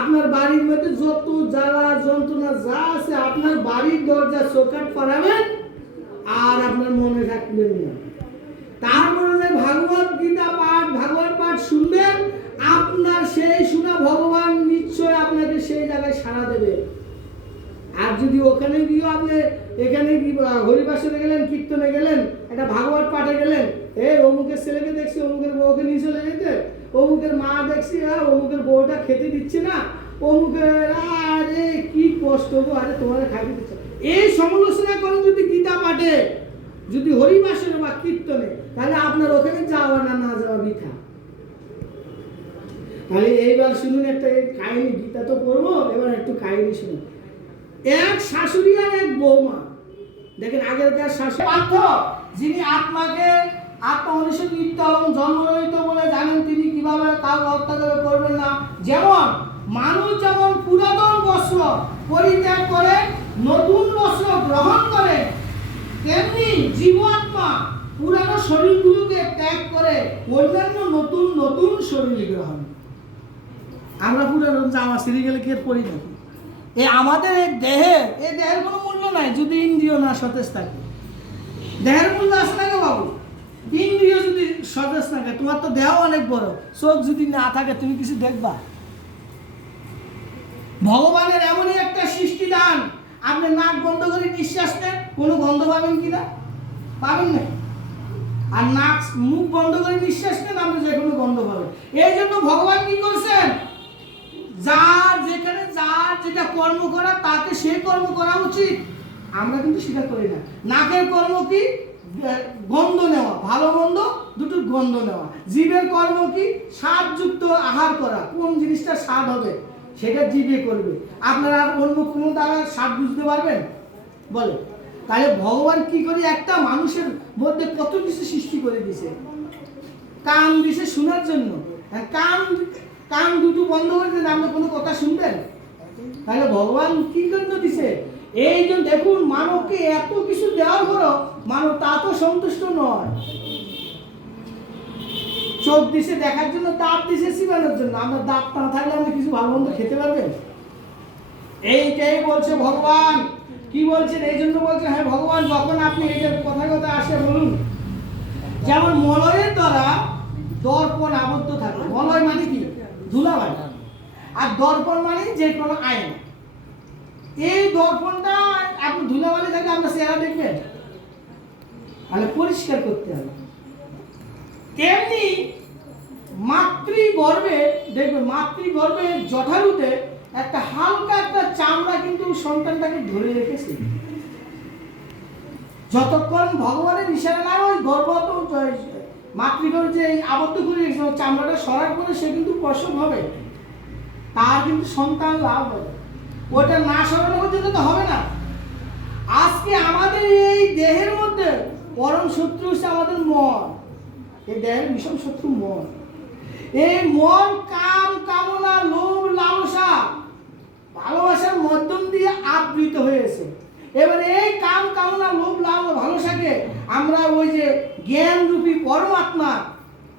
আপনার বাড়ির মধ্যে যত জ্বালা যন্ত্রণা যা আছে, আপনার বাড়ির দরজা চৌকাঠ পড়াবেন, আর আপনার মনে রাখবেন না। তারপরে যে ভাগবত গীতা পাঠ, ভাগবত পাঠ শুনবেন, আপনার সেই শোনা ভগবান নিশ্চয় আপনাকে সেই জায়গায় সাড়া দেবে। আর যদি ওখানে গিয়ে আপনি এখানে হরিবাসনে গেলেন, কীর্তনে গেলেন, একটা ভাগবত পাঠে গেলেন, অমুকের ছেলেকে দেখছি, অমুকের বউকে নিয়ে চলে যেতে, অমুকের মা দেখছি, অমুকের বউটা খেতে দিচ্ছে না, অমুকের আরে কি কষ্ট গো, আরে তোমার খাইতে দিচ্ছে, এই সমালোচনা করেন যদি গীতা পাঠে, যদি হরিবাসনে বা কীর্তনে, তাহলে আপনার ওখানে যাওয়া না যাওয়া বৃথা। তাহলে এইবার শুনুন একটা কাহিনী, গীতা তো পড়বো, এবার একটু কাহিনী শুনুন। এক শাশুড়ি আর এক বৌমা, দেখেন আগেরকার শাশুড়ি পার্থ, যিনি আত্মাকে আত্মা মানুষের নিত্য এবং জন্মরহিত বলে জানেন তিনি কিভাবে কাউকে হত্যা করে করবেন না। যেমন মানুষ যেমন পুরাতন বস্ত্র পরিত্যাগ করে নতুন বস্ত্র গ্রহণ করে, তেমনি জীবাত্মা পুরানো শরীরগুলোকে ত্যাগ করে অন্যান্য নতুন নতুন শরীর গ্রহণ। আমরা পুরানো জামা ছিঁড়ে গেলে কি পরি নাকি? আমাদের এই দেহের কোনো মূল্য নাই যদি ইন্দ্রিয় না সতেজ থাকে। দেহের মূল্য আছে নাকি বাবু? ইন্দ্রিয় যদি সতেজ থাকে, তোমার তো দেহ অনেক বড়, চোখ যদি না থাকে তুমি কিছু দেখবা? ভগবানের এমনই একটা সৃষ্টি দান, আপনি নাক বন্ধ করে নিঃশ্বাস নেন, কোনো গন্ধ পাবেন কিনা? পাবেন না। আর নাক মুখ বন্ধ করে নিঃশ্বাস নেন, আপনি যে কোনো গন্ধ পাবেন। এই জন্য ভগবান কি করছেন? যার যেখানে যার যেটা কর্ম করা তাকে সে কর্ম করা উচিত। আমরা কিন্তু সেটা করি না। নাকের কর্ম কি? গন্ধ নেওয়া, ভালো মন্দ দুটোর গন্ধ নেওয়া। জিভের কর্ম কি? স্বাদযুক্ত আহার করা, কোন জিনিসটা স্বাদ হবে সেটা জিভে করবে। আপনারা আর অন্য কোনো দ্বারা স্বাদ বুঝতে পারবেন? বলে তাহলে ভগবান কি করে একটা মানুষের মধ্যে কত কিছু সৃষ্টি করে দিয়েছে। কান দিছে শোনার জন্য, কান দুটো বন্ধ করে দিলে আপনি কোনো কথা শুনবেন? তাহলে ভগবান কি জন্য দিছে? এই জন্য দেখুন, মানবকে এত কিছু দেওয়ার পরও মানব তা তো সন্তুষ্ট নয়। চোখ দিছে দেখার জন্য, দাঁত দিছে চিবানোর জন্য। আমরা দাঁত না থাকলে আপনি কিছু ভালো মন্দ খেতে পারবেন? এইটাই বলছে ভগবান। কি বলছেন? এই জন্য বলছেন, হ্যাঁ ভগবান যখন আপনি এই যে কথা আসে বলুন, যেমন মলয়ের দ্বারা দর্পণ আবদ্ধ থাকে। মলয় মানে কি? ধুলাবালি। আর দর্পণ মানে যে কোনো আয়না। এই দর্পণটা আপনি ধুলাবালি থাকলে আপনার চেহারা দেখবেন, তাহলে পরিষ্কার করতে হবে। তেমনি মাতৃগর্ভে দেখবেন, মাতৃগর্ভে জঠায়ুতে একটা হালকা একটা চামড়া কিন্তু সন্তানটাকে ধরে রেখেছে। যতক্ষণ ভগবানের ইশারা না ওই গর্ভত মাতৃগর্ভে যে আবদ্ধ করে রেখেছে, চামড়াটা সরার পরে সে কিন্তু প্রসব হবে, তার কিন্তু সন্তান লাভ হবে। ওটা না সরানো পর্যন্ত তো হবে না। আজকে আমাদের এই দেহের মধ্যে পরম শত্রু হচ্ছে আমাদের মন। এই দেহের ভীষণ শত্রু মন। এই মন কাম কামনা লোভ লালসা ভালোবাসার মাধ্যম দিয়ে আবৃত হয়েছে। এবার এই কাম কামনা লোভ ভালোবাসাকে আমরা ওই যে জ্ঞান রূপী পরমাত্মা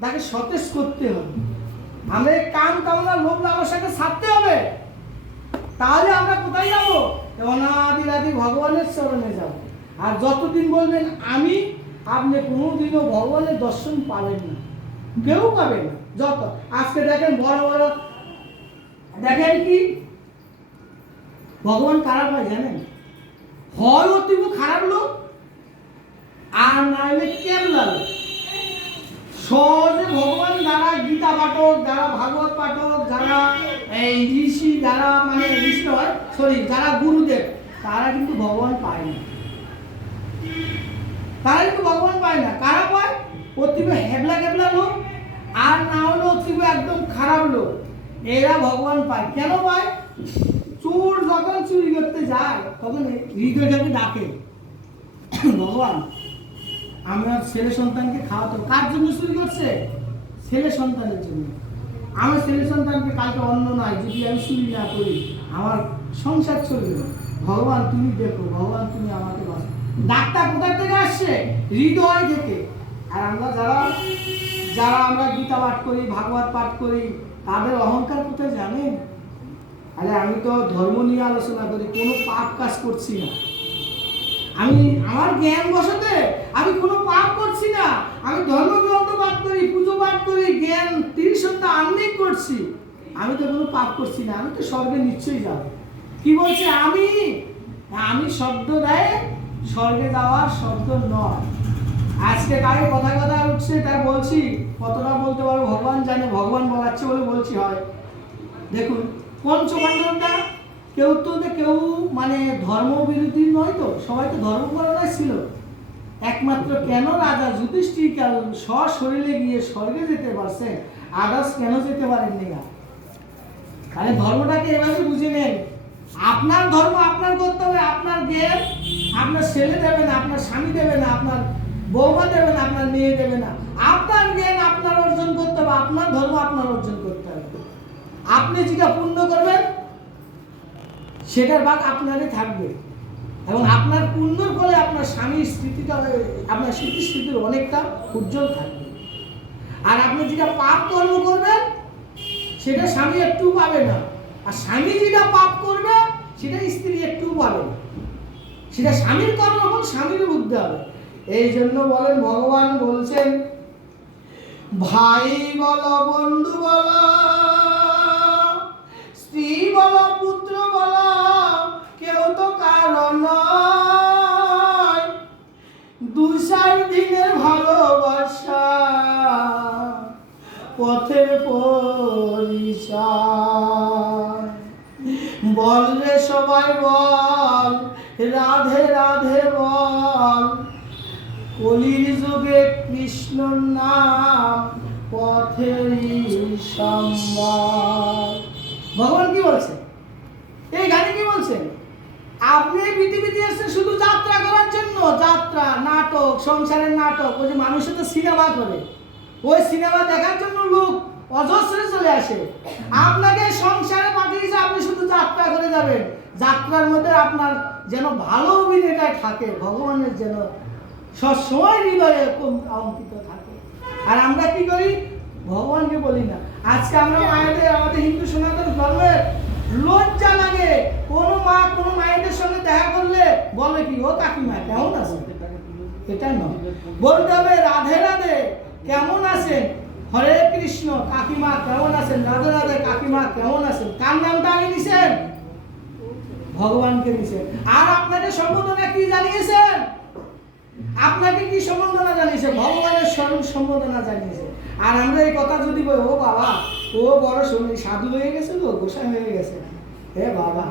তাকে সতেজ করতে হবে। আমরা এই কাম কামনা লোভ লালসাকে ছাড়তে হবে। তাহলে আমরা কোথায় যাবো? অনাদিরাদি ভগবানের চরণে যাব। আর যতদিন বলবেন আমি, আপনি কোনোদিনও ভগবানের দর্শন পাবেন না, কেউ পাবে না। যত আজকে দেখেন বড় বড় দেখেন কি ভগবান কারা হয় জানেন? হয় অতীব খারাপ লোক, আর না হলে কেবলা লোক। সহজে ভগবান যারা গীতা পাঠক, যারা ভাগবত পাঠক, যারা এই ঋষি, যারা মানে ঋষি হয় সরি যারা গুরুদেব, তারা কিন্তু ভগবান পায় না। তারা কিন্তু ভগবান পায় না। কারা পায়? অতীব হেবলা কেবলা লোক, আর না হলে অতীব একদম খারাপ লোক, এরা ভগবান পায়। কেন পায়? চোর যখন চুরি করতে যায় তখন হৃদয়টাকে ডাকে, ভগবান আমার ছেলে সন্তানকে খাওয়াতে। কার জন্য চুরি করছে? ছেলে সন্তানের জন্য। আমার ছেলে সন্তানকে কালকে অন্ন নাই, যদি আমি চুরি না করি আমার সংসার চলবে না। ভগবান তুমি দেখো, ভগবান তুমি আমাকে বাঁচাও। ডাক্তার কোথা থেকে আসছে? হৃদয় থেকে। আর আমরা যারা আমরা গীতা পাঠ করি, ভাগবত পাঠ করি, তাদের অহংকার কোথায় জানেন? আরে আমি তো ধর্ম নিয়ে আলোচনা করি, কোনো পাপ কাজ করছি না। আমি আমার জ্ঞান বসাতে আমি কোনো পাপ করছি না। আমি ধর্মগ্রন্থ পাঠ করি, পুজো পাঠ করি, জ্ঞান 30 ঘন্টা আমি করছি। আমি তো কোনো পাপ করছি না, আমি তো স্বর্গে নিশ্চয়ই যাব। কি বলছে? আমি শব্দ দেয় স্বর্গে যাওয়ার শব্দ নয়। আজকে কারে কথা উঠছে তাই বলছি, কতটা বলতে পারবো ভগবান জানে। ভগবান বলাচ্ছে বলে বলছি। হয় দেখুন পঞ্চপাণ্ডবটা কেউ মানে ধর্মবিরোধী নয় তো, সবাই তো ধর্মপরায়ণ ছিল। একমাত্র কেন রাজা যুধিষ্ঠির সশরীরে গিয়ে স্বর্গে যেতে পারছে, আদার্স কেন যেতে পারেননি? তাহলে ধর্মটাকে এভাবে বুঝে নেন। আপনার ধর্ম আপনার করতে হবে। আপনার জ্ঞান আপনার ছেলে দেবে না, আপনার স্বামী দেবে না, আপনার বৌমা দেবে না, আপনার মেয়ে দেবে না। আপনার জ্ঞান আপনার অর্জন করতে হবে, আপনার ধর্ম আপনার অর্জন করতে হবে। আপনি যেটা পূর্ণ করবেন সেটার ভাগ আপনারই থাকবে, এবং আপনার পুণ্যর ফলে আপনার স্বামীর স্মৃতিটা, আপনার স্মৃতির অনেকটা উজ্জ্বল থাকবে। আর আপনি যেটা পাপ কর্ম করবেন সেটা স্বামী একটু পাবে না, আর স্বামী যেটা পাপ করবে সেটা স্ত্রী একটু পাবে না। সেটা স্বামীর কর্মফল স্বামীর বুঝতে হবে। এই জন্য বলেন, ভগবান বলছেন, ভাই বলো, বন্ধু বলো, স্ত্রী বলো, পুত্র বলো, কেউ তো কারণ নয়। 2-4 দিনের ভালোবাসা, পথের পরিচয়। বল রে সবাই বল, রাধে রাধে বল, কলির যুগে কৃষ্ণর নাম পথেরই সম্বল। ভগবান কি বলছে এই গানে? কি বলছেন? আপনি পৃথিবীতে এসেছেন শুধু যাত্রা করার জন্য। যাত্রা, নাটক, সংসারের নাটক। ওই যে মানুষের তো সিনেমা করে, ওই সিনেমা দেখার জন্য লোক অজস্র চলে আসে। আপনাকে সংসারে পাঠিয়েছে, আপনি শুধু যাত্রা করে যাবেন। যাত্রার মধ্যে আপনার যেন ভালো অভিনয়টা থাকে, ভগবানের যেন সবসময় হৃদয়ে অঙ্কিত থাকে। আর আমরা কি করি? ভগবানকে বলি না। আজকে আমরা মায়েদের, আমাদের হিন্দু সনাতন ধর্মের লজ্জা লাগে, কোনো মা কোনো মায়েদের সঙ্গে দেখা করলে বলে কি, ও কাকিমা কেমন আছে? এটা নয়, বলতে হবে রাধে রাধে, কেমন আছেন? হরে কৃষ্ণ, কাকিমা কেমন আছেন? রাধে রাধে, কাকিমা কেমন আছেন? কার নামটা আগে নিছেন? ভগবানকে নিছেন। আর আপনাকে সম্বোধনা কি জানিয়েছেন? আপনাকে কি সম্বোধনা জানিয়েছে? ভগবানের স্বরূপ সম্বোধনা জানিয়েছে। আর আমরা এই কথা যদি বলি, ও বাবা, ও বড় সাধু হয়ে গেছে, তো গোসাই হয়ে গেছে, হে বাবা।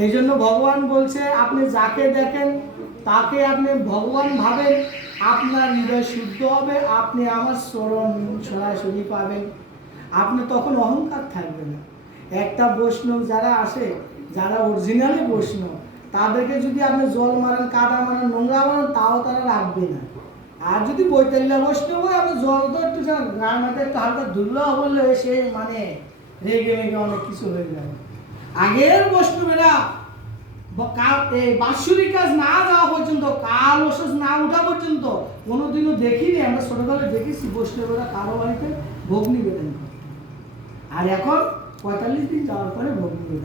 এই জন্য ভগবান বলছে, আপনি যাকে দেখেন তাকে আপনি ভগবান ভাবেন, আপনার হৃদয় শুদ্ধ হবে, আপনি আমার চরণ সরাসরি পাবেন। আপনি তখন অহংকার থাকবে না। একটা বৈষ্ণব যারা আসে, যারা অরিজিনালি বৈষ্ণব, তাদেরকে যদি আপনি জল মারেন, কাদা মারেন, নোংরা মারেন, তাও তারা রাখবে না। আর যদি বৈতল্যা বৈষ্ণব হয়, আপনি জল তো একটু গায়ে মাথায় একটু হালকা ধুলো বললে সে মানে রেগে মেগে অনেক কিছু হয়ে যাবে। আগের বৈষ্ণবেরা বাৎসরিক কাজ না যাওয়া পর্যন্ত, কাল ওষুধ না উঠা পর্যন্ত কোনোদিনও দেখিনি। আমরা ছোটবেলায় দেখেছি বৈষ্ণবেরা কারো বাড়িতে ভোগ নিবেদন করত, আর এখন 45 দিন যাওয়ার পরে ভোগ নিবেদন।